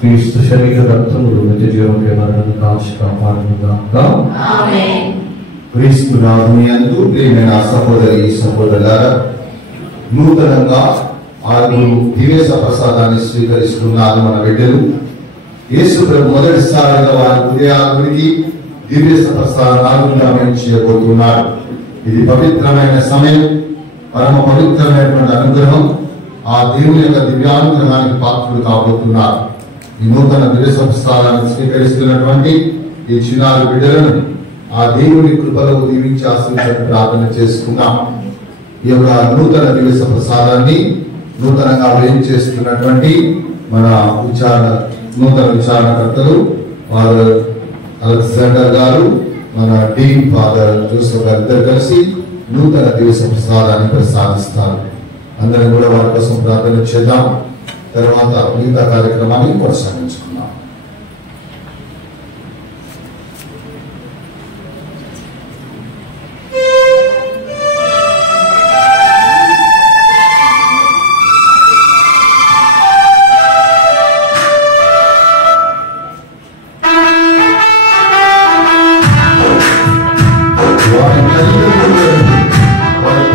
క్రీస్తు శరీర రక్తములు నిత్య జీవముకే మరణాన్ని కాల్చి కాపాడునుగాక. క్రీస్తు నామమున యందు ప్రియమైన సహోదరి సహోదరులారా, నూతనంగా 6 దివ్య ప్రసాదాన్ని స్వీకరిస్తున్నారు మన బిడ్డలు. యేసు ప్రభు మొదటిసారిగా వారి హృదయానికి దివ్య ప్రసాదాలను చేయబోతున్నారు. ఇది పవిత్రమైన సమయం, పరమ పవిత్రమైనటువంటి అనుగ్రహం. ఆ దేవుని యొక్క దివ్యానుగ్రహానికి పాత్రులు కాబోతున్నారు. ఈ నూతన దివ్య ప్రసాదాన్ని స్వీకరిస్తున్నటువంటి ఈ చిన్నారి బిడ్డలను ఆ దేవుని కృపలో దీవించి ఆశీర్వదించి ప్రార్థన చేసుకున్నాం. ఈ యొక్క నూతన దివ్య ప్రసాదాన్ని నూతనంగా చేస్తున్నటువంటి మన నూతన విచారణకర్తలు ఫాదర్ అలెగ్జాండర్ గారు, మన డీన్ ఫాదర్ జోసెఫ్ గారు ఇద్దరు కలిసి నూతన దివ్య ప్రసాదాన్ని ప్రసాదిస్తారు. అందరం కూడా వారి కోసం ప్రార్థన చేద్దాం. తర్వాత మిగతా కార్యక్రమాన్ని కొనసాగించుకున్నాం. వారి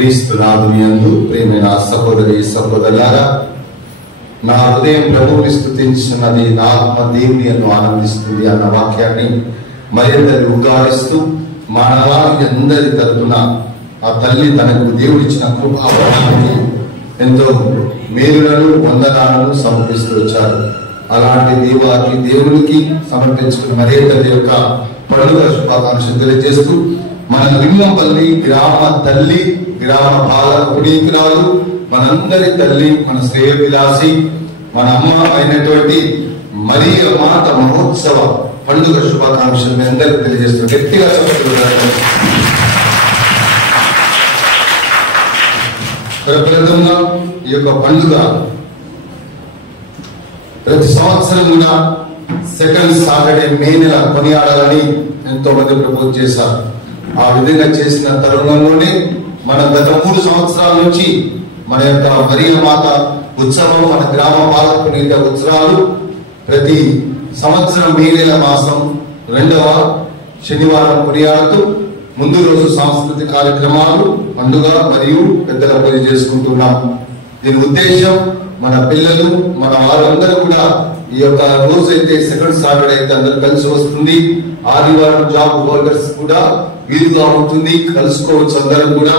క్రీస్తునాథుని యందు ప్రియమైన సహోదరి సహోదరులారా, నా హృదయం ప్రభువుని స్తుతించినది, నా ఆత్మ దేవుని యందు ఆనందిస్తుంది అన్న వాక్యాన్ని మరింత ఉగాడిస్తూ మానవాళి అందరి తరపున ఆ తల్లి తనకు దేవుడిచ్చిన కృపావరానికి ఎంతో మేలులను వందనాలను సమర్పిస్తూ వచ్చారు. అలాంటి దేవునికి సమర్పించుకున్న మరేతల్లి యొక్క పండుగ శుభాకాంక్షలు తెలియజేస్తూ మన లింగంపల్లి గ్రామ తల్లి, గ్రామ పాలక పునీతురాలు, మనందరి తల్లి, మన శ్రేయోభిలాషి, మన అమ్మ అయినటువంటి మరియ మాత మహోత్సవ పండుగ శుభాకాంక్షలు మీ అందరికీ తెలియజేస్తూ గట్టిగా ప్రప్రదంగా ఈ యొక్క పండుగ ప్రతి సంవత్సరం కూడా సెకండ్ సాటర్డే మే నెల కొనియాడాలని ఎంతో మంది ప్రపోజ్ చేశారు. ఆ విధంగా చేసిన తరుణంలోనే మన గత 3 సంవత్సరాల నుంచి మన యొక్క మరియ మాత ఉత్సవం, మన గ్రామ పాలక పునీత ఉత్సవాలు ప్రతి సంవత్సరం మే నెల మాసం 2వ శనివారం కొనియాడుతూ ముందు రోజు సాంస్కృతిక కార్యక్రమాలు, పండుగ మరియు పెద్దల పూజ చేసుకుంటున్నాం. దీని ఉద్దేశం మన పిల్లలు, మన వారందరూ కూడా ఈ యొక్క రోజు అయితే సెకండ్ సాటర్డే అయితే అందరూ కలిసి వస్తుంది. ఆదివారం జాబ్ హోల్డర్స్ కూడా వీలుగా ఉంటుంది, కలుసుకోవచ్చు అందరం కూడా.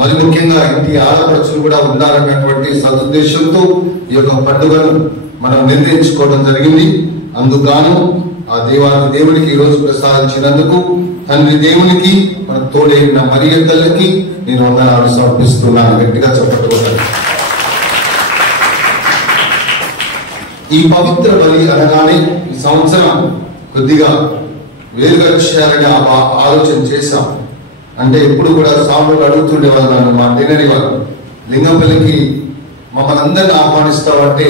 మరి ముఖ్యంగా ఇంటి ఆడపడుచులు కూడా ఉండాలన్నటువంటి సదుద్దేశంతో ఈ యొక్క పండుగను మనం నిర్ణయించుకోవడం జరిగింది. అందుకు ఆ దేవుడికి ఈ రోజు ప్రసాదించినందుకు తండ్రి దేవునికి, మన తోడైన మరియ తల్లికి నేను వందనాలు సమర్పిస్తున్నాను. గట్టిగా చెప్పట్టుకోవాలి. ఈ పవిత్ర బలి అనగానే ఈ సంవత్సరం కొద్దిగా వేరుగా చేయాలని ఆలోచన చేశాం. అంటే ఎప్పుడు కూడా స్వాములు అడుగుతుండే వాళ్ళు, నన్ను మా తినని వాళ్ళు, లింగంపల్లికి మమ్మల్ని అందరిని ఆహ్వానిస్తామంటే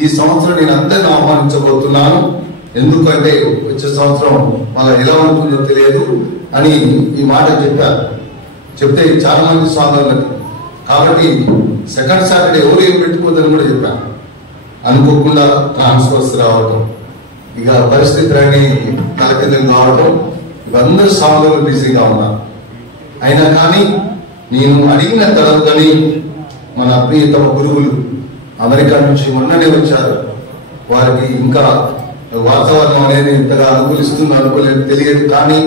ఈ సంవత్సరం నేను అందరిని ఆహ్వానించబోతున్నాను. ఎందుకంటే వచ్చే సంవత్సరం వాళ్ళ ఎలా ఉంటుందో తెలియదు అని ఈ మాట చెప్పారు. చెప్తే చాలా మంది స్వాములకి, కాబట్టి సెకండ్ సాటర్డే ఎవరు ఏం పెట్టుకోదని కూడా చెప్పాను. అనుకోకుండా ట్రాన్స్ఫర్స్ రావటం, ఇక పరిస్థితులన్నీ తలకిందులు కావటం, ఇవందరూ స్వాములు బిజీగా ఉన్నారు. అయినా కానీ నేను అడిగిన తర్వాతని మన ప్రియతమ గురువులు అమెరికా నుంచి మొన్ననే వచ్చారు. వారికి ఇంకా వాతావరణం అనేది ఇంతగా అనుకూలిలేదు తెలియదు, కానీ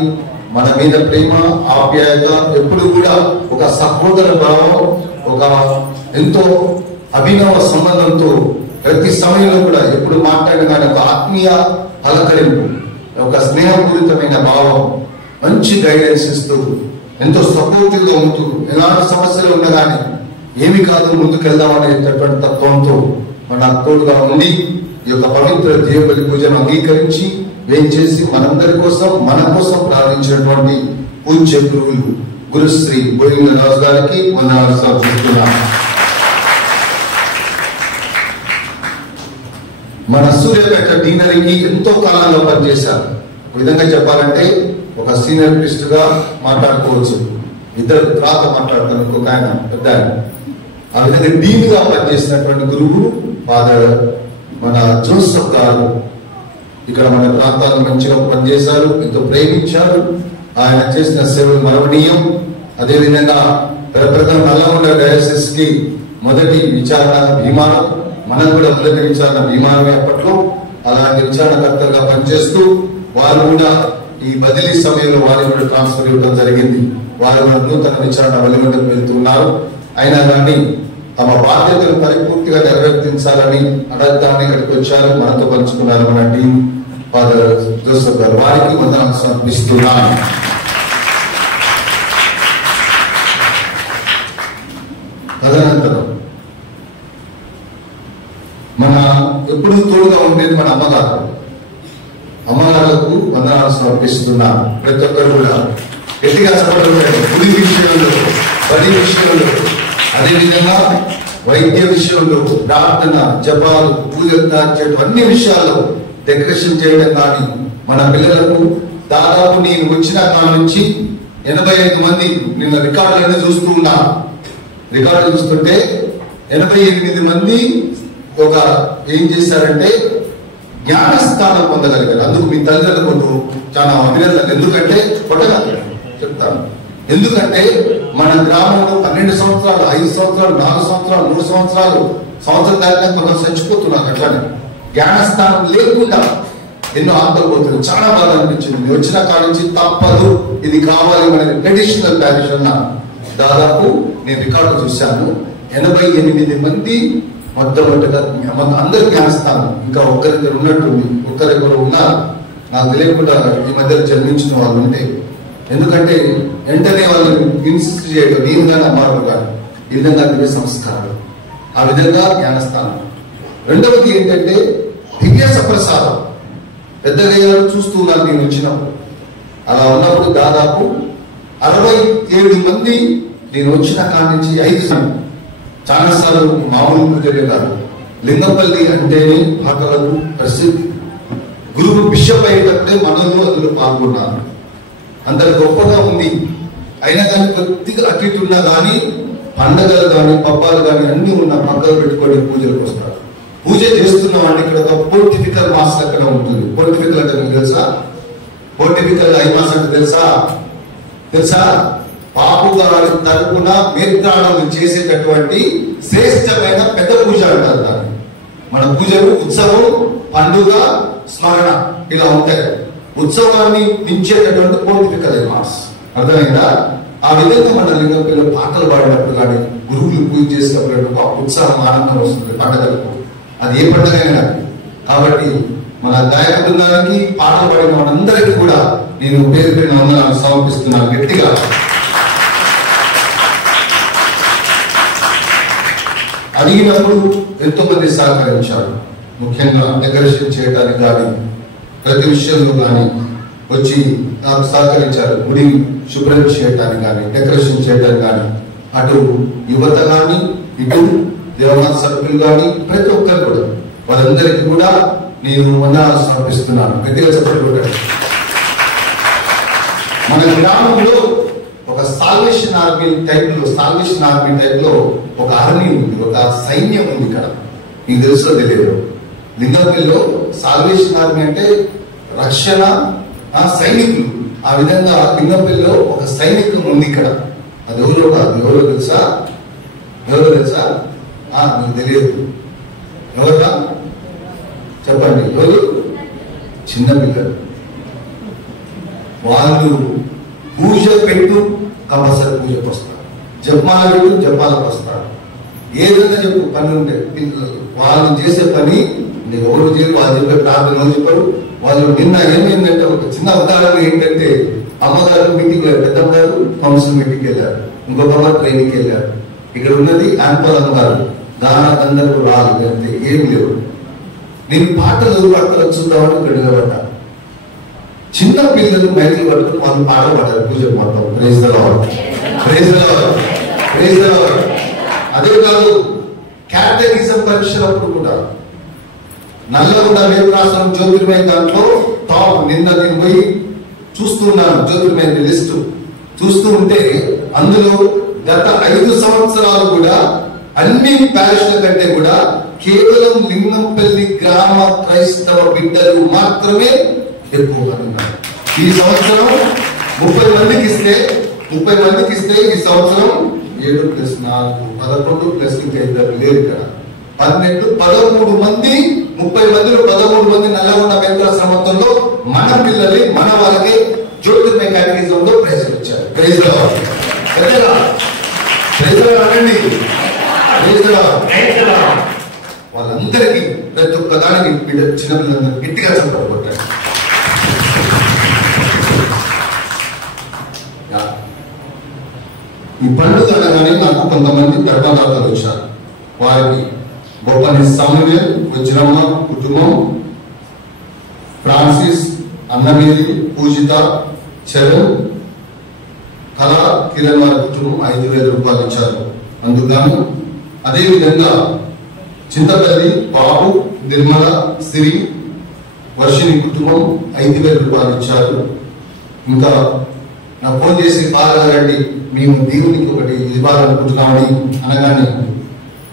మన మీద ప్రేమ, ఆప్యాయత, ఎప్పుడు కూడా ఒక సహోదర భావం, ఒక ఎంతో అభినవ సంబంధంతో ప్రతి సమయంలో కూడా ఎప్పుడు మాట్లాడిన ఒక ఆత్మీయ పలకరింపు, ఒక స్నేహపూరితమైన భావం, మంచి గైడెన్స్ ఇస్తూ ఎంతో సపోర్టివ్ గా ఉంటూ ఎలాంటి సమస్యలు ఉన్నా కానీ ఏమి కాదు ముందుకెళ్దాం అనేటటువంటి తత్వంతో మన తోడుగా ఉండి ఈ యొక్క పవిత్ర దేవుడి పూజను అంగీకరించి వేయించేసి మనందరి కోసం, మన కోసం ప్రార్థించినటువంటి పూజ్య గురువులు గురుశ్రీ గోవిందరాజు గారికి వందనాలు సమర్పిస్తున్నాను. మన సూర్యాపేట డీనరీకి ఎంతో కాలంలో పనిచేశారు. ఒక విధంగా చెప్పాలంటే ఒక సీనియర్ ప్రిస్ట్ గా మాట్లాడుకోవచ్చు, ఇద్దరు తర్వాత మాట్లాడతాను, ఇంకొక ఆయన పెద్ద ఆయన. ఆ విధంగా డీన్ గా పనిచేసినటువంటి గురువు ఫాదర్ మన జోసెఫ్ గారు ఇక్కడ మన ప్రాంతాల్లో మంచిగా పనిచేశారు, ఎంతో ప్రేమించారు. ఆయన చేసిన సేవలు మరవనీయం. అదేవిధంగా ప్రప్రథమ నల్లగొండ డయాసిస్ కి మొదటి విచారణ విమానం, మనం కూడా మొదటి విచారణ విమానమే అప్పట్లో. అలాంటి విచారణకర్తలుగా పనిచేస్తూ వారు కూడా ఈ బదిలీ సమయంలో వారికి కూడా ట్రాన్స్ఫర్ ఇవ్వడం జరిగింది. వారు కూడా నూతన విచారణ వెలువడకు వెళ్తున్నారు. అయినా కానీ తమ బాధ్యతను పరిపూర్తిగా నెరవేర్తించాలని అడగటాన్ని ఇక్కడికి వచ్చారు, మనతో పంచుకున్నారు మన టీం ఫాదర్ జోసెఫ్ గారు. వారికి వందనాలు సమర్పిస్తున్నాను. తదనంతరం మన ఎప్పుడు తోడుగా ఉండేది మన అమ్మగారు. అమ్మగారులకు వందనాలు సమర్పిస్తున్నాను. ప్రతి ఒక్కరు కూడా గట్టిగా చెప్పడం, గుడి విషయంలో, బడి విషయంలో, అదేవిధంగా వైద్య విషయంలో, ప్రార్థన, జపాలు, పూజలు అన్ని విషయాల్లో డెకరేషన్ చేయడం కానీ మన పిల్లలకు దాదాపు నేను వచ్చిన కాలం నుంచి 85 మంది నిన్న రికార్డులన్నీ చూస్తూ ఉన్నా. రికార్డు చూస్తుంటే 88 మంది ఒక ఏం చేశారంటే జ్ఞానస్థానం పొందగలిగారు. అందుకు మీ తల్లిదండ్రులకు చాలా అభినందనలు. ఎందుకంటే కొట్టగా చెప్తాను, ఎందుకంటే మన గ్రామంలో 12 సంవత్సరాలు, 5 సంవత్సరాలు, 4 సంవత్సరాలు, 3 సంవత్సరాలు, సంవత్సరం దాకా కొందరు చచ్చిపోతున్నారు. అట్లానే జ్ఞానస్థానం లేకుండా ఎన్నో ఆందోళన పోతుంది. చాలా బాధ అనిపించింది. నేను వచ్చిన కాడ నుంచి తప్పదు, ఇది కావాలి మనకి ట్రెడిషనల్ ప్యారిష్ అన్న దాదాపు నేను రికార్డు చూశాను. 88 మంది మొట్టమొదటిగా అందరు జ్ఞానస్థానం. ఇంకా ఒక్కరిద్దరు ఉన్నట్టుంది, ఒక్కరిద్దరు ఉన్నారు. నాకు తెలియకుండా ఈ మధ్యలో జన్మించిన వాళ్ళు ఉంటే, ఎందుకంటే వెంటనే వాళ్ళు ఇన్సిస్ట్ చేయడం ఈ విధంగా అమ్మారు కానీ ఈ విధంగా దివ్య సంస్కారాలు, ఆ విధంగా జ్ఞానస్థానం. రెండవది ఏంటంటే దివ్య సప్రసాదం. పెద్దగా చూస్తూ ఉన్నాను నేను వచ్చినప్పుడు. అలా ఉన్నప్పుడు దాదాపు 67 మంది నేను వచ్చిన కాడి నుంచి 5 చాలాసార్లు మామూలు పూజలే కాదు, లింగపల్లి అంటేనే పాటలకు ప్రసిద్ధి. గురువు బిషప్ అయ్యేటప్పుడే మనలో అందులో పాల్గొన్నారు. అంత గొప్పగా ఉంది. అయినా కానీ కొద్దిగా అటు ఇటు ఉన్నా కానీ పండగలు కానీ పబ్బాలు కానీ అన్ని ఉన్న పక్కలు పెట్టుకొని పూజలకు వస్తారు. పూజ చేస్తున్నాం అంటే ఇక్కడ ఒక పోర్టిఫికల్ మాస్ అక్కడ ఉంటుంది. పోర్టిఫికల్ అంటే మీకు తెలుసా? పోర్టిఫికల్ ఐమాస్ అంటే తెలుసా? పాపు గారి తరపున మేత్రాణం చేసేటటువంటి శ్రేష్టమైన పెద్ద పూజ అంటారు దాన్ని. మన పూజలు ఉత్సవం, పండుగ, స్మరణ ఇలా ఉంటాయి. ఉత్సవాన్ని మించేటటువంటి పోర్టిఫికల్ ఐమాస్. అర్థమైందా? ఆ విధంగా మన లింగం పిల్లలు పాటలు పాడినప్పుడు కానీ గురువులు పూజ చేసినప్పుడు ఉత్సాహం, ఆనందం వస్తుంది పండుగలకు. అది ఏ పండుగైనా. కాబట్టి మన గాయక బృందానికి, పాటలు పాడిన మనందరికీ కూడా నేను పేరు పేరున వందనాలు సమర్పిస్తున్నాను గట్టిగా. అడిగినప్పుడు ఎంతో మంది సహకరించారు. ముఖ్యంగా డెకరేషన్ చేయడానికి కానీ ప్రతి విషయంలో కానీ వచ్చి నాకు సహకరించారు. గుడి శుభ్రం చేయడానికి కానీ డెకరేషన్ చేయడానికి కానీ అటు యువత కానీ ఇటు దేవనాథ సభ్యులు కానీ ప్రతి ఒక్కరు కూడా వారందరికీ కూడా నేను వందనాలు సమర్పిస్తున్నాను. గట్టిగా చెప్పండి. మన గ్రామంలో ఒక సాల్వేషన్ ఆర్మీ టైప్ లో ఒక ఆర్మీ ఉంది, ఒక సైన్యం ఉంది. ఇక్కడ మీకు తెలుసో తెలియదు, లింగంపల్లిలో సాల్వేషన్ ఆర్మీ అంటే రక్షణ సైనికులు. ఆ విధంగా లింగంపల్లిలో ఒక సైనికులు ఉంది ఇక్కడ. అది ఎవరో కాదు. ఎవరో తెలుసా? మీకు తెలియదు. ఎవరా చెప్పండి. ఎవరు? చిన్నపిల్లలు. వాళ్ళు పూజ పెట్టు కంపల్సరీ పూజకు వస్తారు, జపాల పెట్టు జపాలకు వస్తారు. ఏదైనా చెప్పు పని ఉంటే పిల్లలు వాళ్ళు చేసే పని ఎవరు చేయరు. వాళ్ళు చెప్పే ప్రార్థన చెప్పరు. వాళ్ళు నిన్న ఏమైందంటే ఒక చిన్న ఉదాహరణ ఏంటంటే, అమ్మగారు మీటింగ్ వెళ్ళారు, పెద్దమ్మగారు కౌన్సిల్ మీటింగ్కి వెళ్ళారు, ఇంకొక అమ్మ ట్రైనింగ్కి వెళ్ళారు. ఇక్కడ ఉన్నది ఆన్పల్ అమ్మగారు, దానందరూ రాదు అంటే ఏం లేవు. నేను పాటలు పడతాను చూద్దామని ఇక్కడ నిలబడ్డా. చిన్న పిల్లలు మైకులు పట్టుకుని వాళ్ళు పాటలు పాడారు పూజకు మొత్తం. Praise the lord, praise the lord, praise the lord. అదే కాదు, క్యాటగిజం పరీక్షలప్పుడు కూడా నల్లగొండ వేదరాశ్రం జ్యోతిర్మయ దాంట్లో టాప్. నిన్న నేను పోయి చూస్తున్నాను జ్యోతిర్మయ లిస్ట్ చూస్తూ ఉంటే అందులో గత 5 సంవత్సరాలు కూడా అన్ని ప్యారిష్ల కంటే కూడా కేవలం లింగంపల్లి గ్రామ క్రైస్తవ బిడ్డలు మాత్రమే ఎక్కువగా ఉన్నారు. ఈ సంవత్సరం 30 మందికి ఇస్తే ఈ సంవత్సరం 7 + 4 11 ప్లస్ ఇంకా 2 లేరు ఇక్కడ 12 13 మంది. 30 మందిలో 13 మంది నల్లగొండ వేదరాశ్రమంలో మన పిల్లల్ని మన వాళ్ళకి జ్యోతిర్మయ కేటగిజంలో ప్రైజ్ వచ్చారు. Praise the lord. అనండి. వాళ్ళందరికీ ప్రతి ఒక్క దానికి చిన్న పిల్లలందరూ గట్టిగా చప్పట్లు కొట్టారు. ఈ పండుగ అనగానే నాకు కొంతమంది ధర్మదాతలు వచ్చారు. వారికి గొప్పని సామువేల్, వజ్రమ్మ కుటుంబం, ఫ్రాన్సిస్, అన్నమేరి, పూజిత, చరణ్, కళా, కిరణ్ వారి కుటుంబం 5,000 రూపాయలు ఇచ్చారు. అందుకని అదేవిధంగా చింతపల్లి, బాబు, నిర్మల, సిరి, వర్షిని కుటుంబం 5,000 రూపాయలు ఇచ్చారు. ఇంకా నాకు ఫోన్ చేసి పాల్గొనండి, మేము దేవునికి ఒకటి ఇవ్వాలనుకుంటున్నామని అనగానే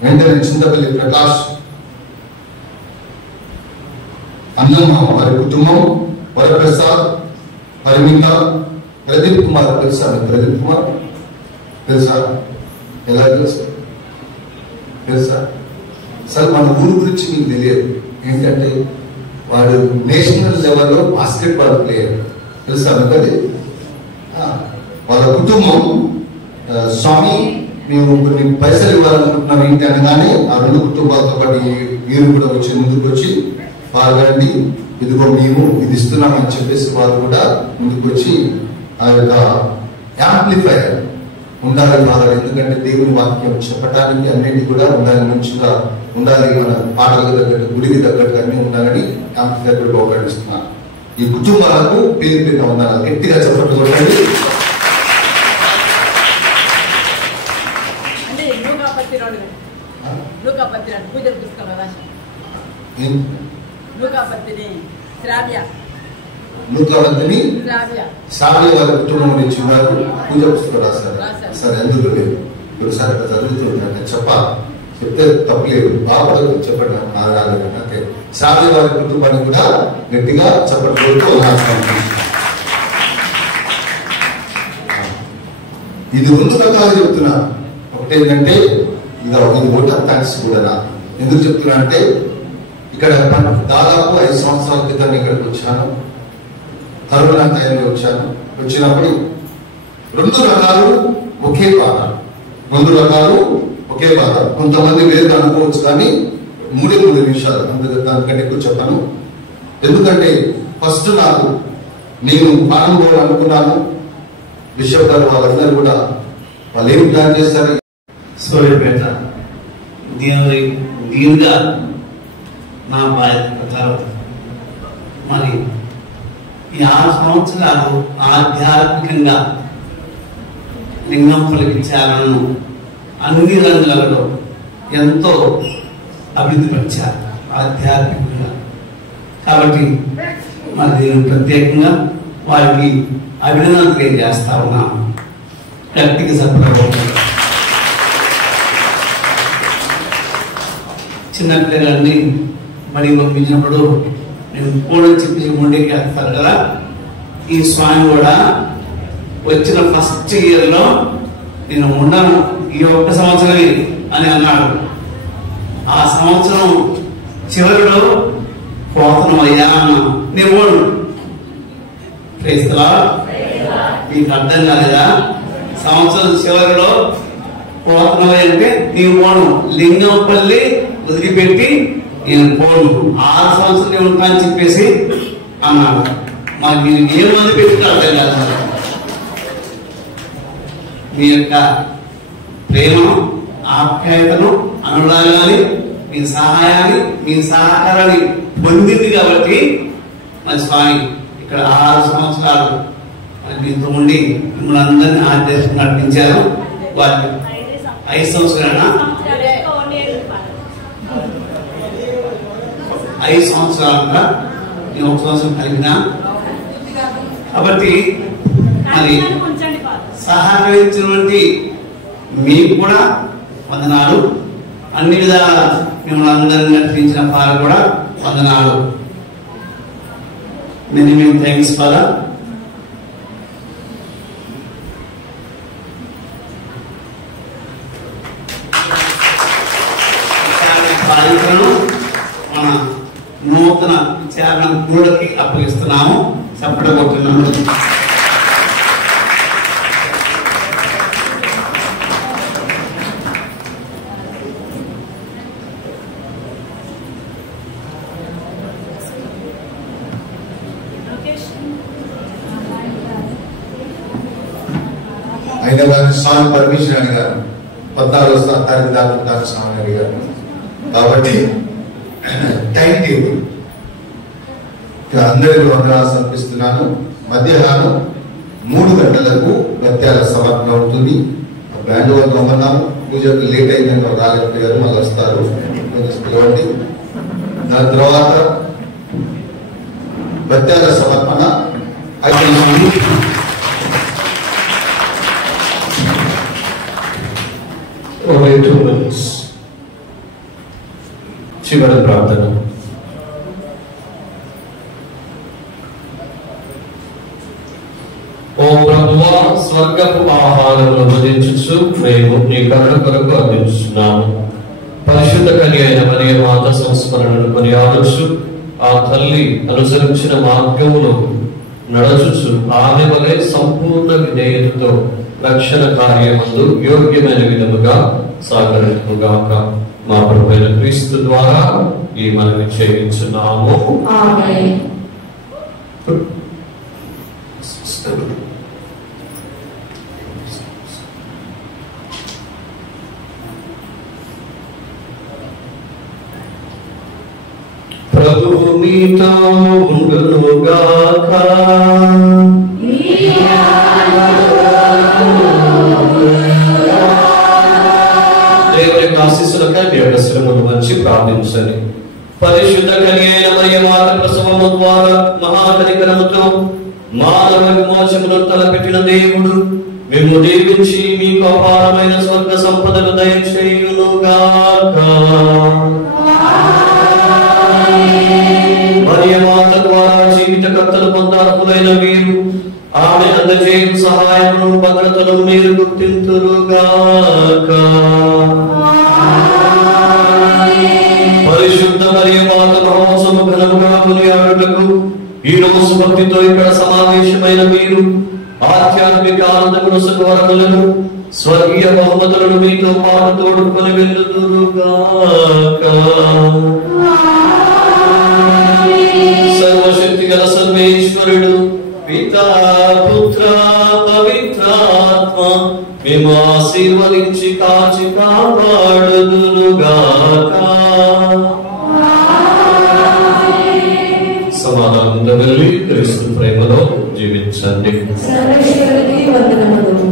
వెంటనే చింతపల్లి ప్రకాష్, అన్నమ్మ వారి కుటుంబం, వరప్రసాద్, పరిమిత, ప్రదీప్ కుమార్ తెలుసా? ప్రదీప్ కుమార్ తెలుసా? ఎలా తెలుసు? తెలుసా? సార్ మన ఊరు గురించి మీకు తెలియదు. ఏంటంటే వాడు నేషనల్ లెవెల్లో బాస్కెట్బాల్ ప్లేయర్. తెలుసా మీకు అది? వాళ్ళ కుటుంబం స్వామి మేము కొన్ని పైసలు ఇవ్వాలనుకుంటున్నాం ఏంటి అనగానే ఆ రెండు కుటుంబాలతో పాటు వీరు కూడా వచ్చి ముందుకు వచ్చి పాల్గొండి ఇదిగో మేము ఇది ఇస్తున్నామని చెప్పేసి వాళ్ళు కూడా ముందుకు వచ్చి ఆ యొక్క యాంప్లిఫైయర్ ఉండాలి బాగా. ఎందుకంటే దేవుని వాక్యం చెప్పడానికి అన్నిటి కూడా ఉండాలి, మంచిగా ఉండాలి, మన పాటలకు తగ్గట్టు గుడికి తగ్గట్టు అన్ని ఉండాలని యాంప్లిఫైయర్ కూడా ఉపయోగిస్తున్నాను. ఈ కుటుంబాలకు పేరు పేరున ఉండాలి. గట్టిగా చెప్పట్లు కొట్టండి. నూకావతిని శ్రావ్య వాళ్ళ కుటుంబం నుంచి ఉన్నారు. పూజ పుస్తకం రాశారు. సరే ఎందుకు లేదు ఒకసారి చదువుతుంటే చెప్పాలి, చెప్తే తప్పలేదు. బాగా చెప్పండి. అంటే శ్రావ్య వారి కుటుంబాన్ని కూడా గట్టిగా చెప్పట్లేదు. ఇది రెండు రకాలు చెప్తున్నా. ఒకటేంటంటే ఇది ఓట్ ఆఫ్ థ్యాంక్స్ కూడా. ఎందుకు చెప్తున్నా అంటే ఇక్కడ దాదాపు 5 సంవత్సరాల క్రితం ఇక్కడికి వచ్చాను. కరోనా టైంలో వచ్చాను. వచ్చినప్పుడు 2 రకాలు ఒకే బాధ, 2 రకాలు ఒకే బాధ. కొంతమంది వేరు అనుకోవచ్చు కానీ 3 నిమిషాలు దానికంటే ఎక్కువ చెప్పాను. ఎందుకంటే ఫస్ట్ నేను పానం పోవాలనుకున్నాను. బిషప్ గారు వాళ్ళందరూ కూడా వాళ్ళు ఏం ప్లాన్ చేశారు? సూర్యపేట దీనిగా నా బాధ్యత ప్రకారం మరి ఈ 6 సంవత్సరాలు ఆధ్యాత్మికంగా లింగం పలికించాలను అన్ని రంగాలలో ఎంతో అభివృద్ధి పరిచారు ఆధ్యాత్మికంగా. కాబట్టి మరి నేను ప్రత్యేకంగా వారికి అభినందనలు తెలియజేస్తా ఉన్నాను. గట్టిగా సపోర్ట్. చిన్నపిల్లలన్నీ మరి పంపించినప్పుడు నేను కూడా చెప్పి ముందుకి వేస్తారు కదా. ఈ స్వామి కూడా వచ్చిన ఫస్ట్ ఇయర్లో నేను ఉండను ఈ 1 సంవత్సరమే అని అన్నాడు. ఆ సంవత్సరం చివరిలో పోతను అయ్యా అన్నా. నేను ఓడు ప్రేస్తలా మీకు అర్థం కాలేదా? సంవత్సరం చివరిలో పోతనవై అంటే నేను పోను, లింగంపల్లి వదిలిపెట్టి నేను పోను, 6 సంవత్సరాలు ఉంటా అని చెప్పేసి అన్నాడు. మాకు నేను ఏ మంది పెట్టుకున్నా అర్థం కాదు. మీ యొక్క ప్రేమ, ఆప్యాయతను, అనురాగాన్ని, మీ సహాయాన్ని, మీ సహకారాన్ని పొందింది కాబట్టి మరి స్వామి ఇక్కడ 6 సంవత్సరాలు మరి మీతో ఉండి మిమ్మల్ని అందరినీ ఆదేశం నడిపించారు. వారికి 5 సంవత్సరాల 5 సంవత్సరాలుగా నేను 1 సంవత్సరం కలిగిన కాబట్టి మరి సహకరించినటువంటి మీకు కూడా వందనాలు. అన్ని విధాల మిమ్మల్ని అందరినీ నడిపించిన వారు కూడా వందనాలు. మేము థ్యాంక్స్ ఫర్ బాధ్యతలను మన నూతన విచారణ కూడకి అప్పగిస్తున్నాము. చప్పడబోతున్నాము. అయినా వారిని స్వామి పర్మిషన్ అడిగారు. 14వ తారీఖు దాకా ఉంటారు స్వామి అడిగారు. కాబట్టి టైం టేబుల్ అందరికీ వందనాలు సమర్పిస్తున్నాను. మధ్యాహ్నం 3 గంటలకు భత్యాల సమర్పణ ఉంటుంది. బ్యాండ్ వాళ్ళు ఉన్నాము. పూజకు లేట్ అయిందని రాలేకపోయారు, మళ్ళీ వస్తారు. పిలవండి. దాని తర్వాత భత్యాల సమర్పణ అయితే only 2 minutes. చివరి ప్రార్థన. ఓ ప్రభువా, స్వర్గపు ఆహారమును భుజించుచు మేము నీ కరుణ కొరకు అర్పించున్నాము. పరిశుద్ధ కన్య అయిన మరియ మాత సంస్మరణను కొనియాడొచ్చు. ఆ తల్లి అనుసరించిన మార్గములో నడచుచు ఆమె వలె సంపూర్ణ విధేయతతో రక్షణ కార్యమందు యోగ్యమైన విధముగా సాగరించుగాక. మా ప్రభువైన క్రీస్తు ద్వారా ఈ మనవి చేయించున్నాము. ఆమేన్. ప్రభువు మీతో ఉండునుగాక. దేవుని ఆశీస్సులకై మీ యొక్క శ్రమను మంచి ప్రార్థించండి. పరిశుద్ధ కన్య అయిన మరియ మాత ప్రసవము ద్వారా మహాకనికరముతో మానవ విమోచమును తలపెట్టిన దేవుడు మేము దీవించి మీకు అపారమైన స్వర్గ సంపదలు దయచేయునుగాక. మరియ మాత ద్వారా జీవిత కర్తలు పొందార్హులైన మీరు ఆమె అందజేయు సహాయమును భద్రతను మీరు గుర్తింతురుగాక. పరిశుద్ధ మరియ మాత మహోత్సవ ఘనముగా కొనియాడుటకు ఈ రోజు భక్తితో ఇక్కడ సమావేశమైన మీరు ఆధ్యాత్మిక ఆనందమును సుఖవరములను స్వర్గీయ బహుమతులను మీతో పాటు తోడుకొని వెళ్ళుదురుగాక. సర్వశక్తి గల సర్వేశ్వరుడు పితా పుత్ర పవిత్రాత్మ మేము ఆశీర్వదించి కాచి కాపాడుదురుగాక. సమాధానంతో వెళ్ళి క్రీస్తు ప్రేమలో జీవించండి. సర్వేశ్వరునికి వందనములు.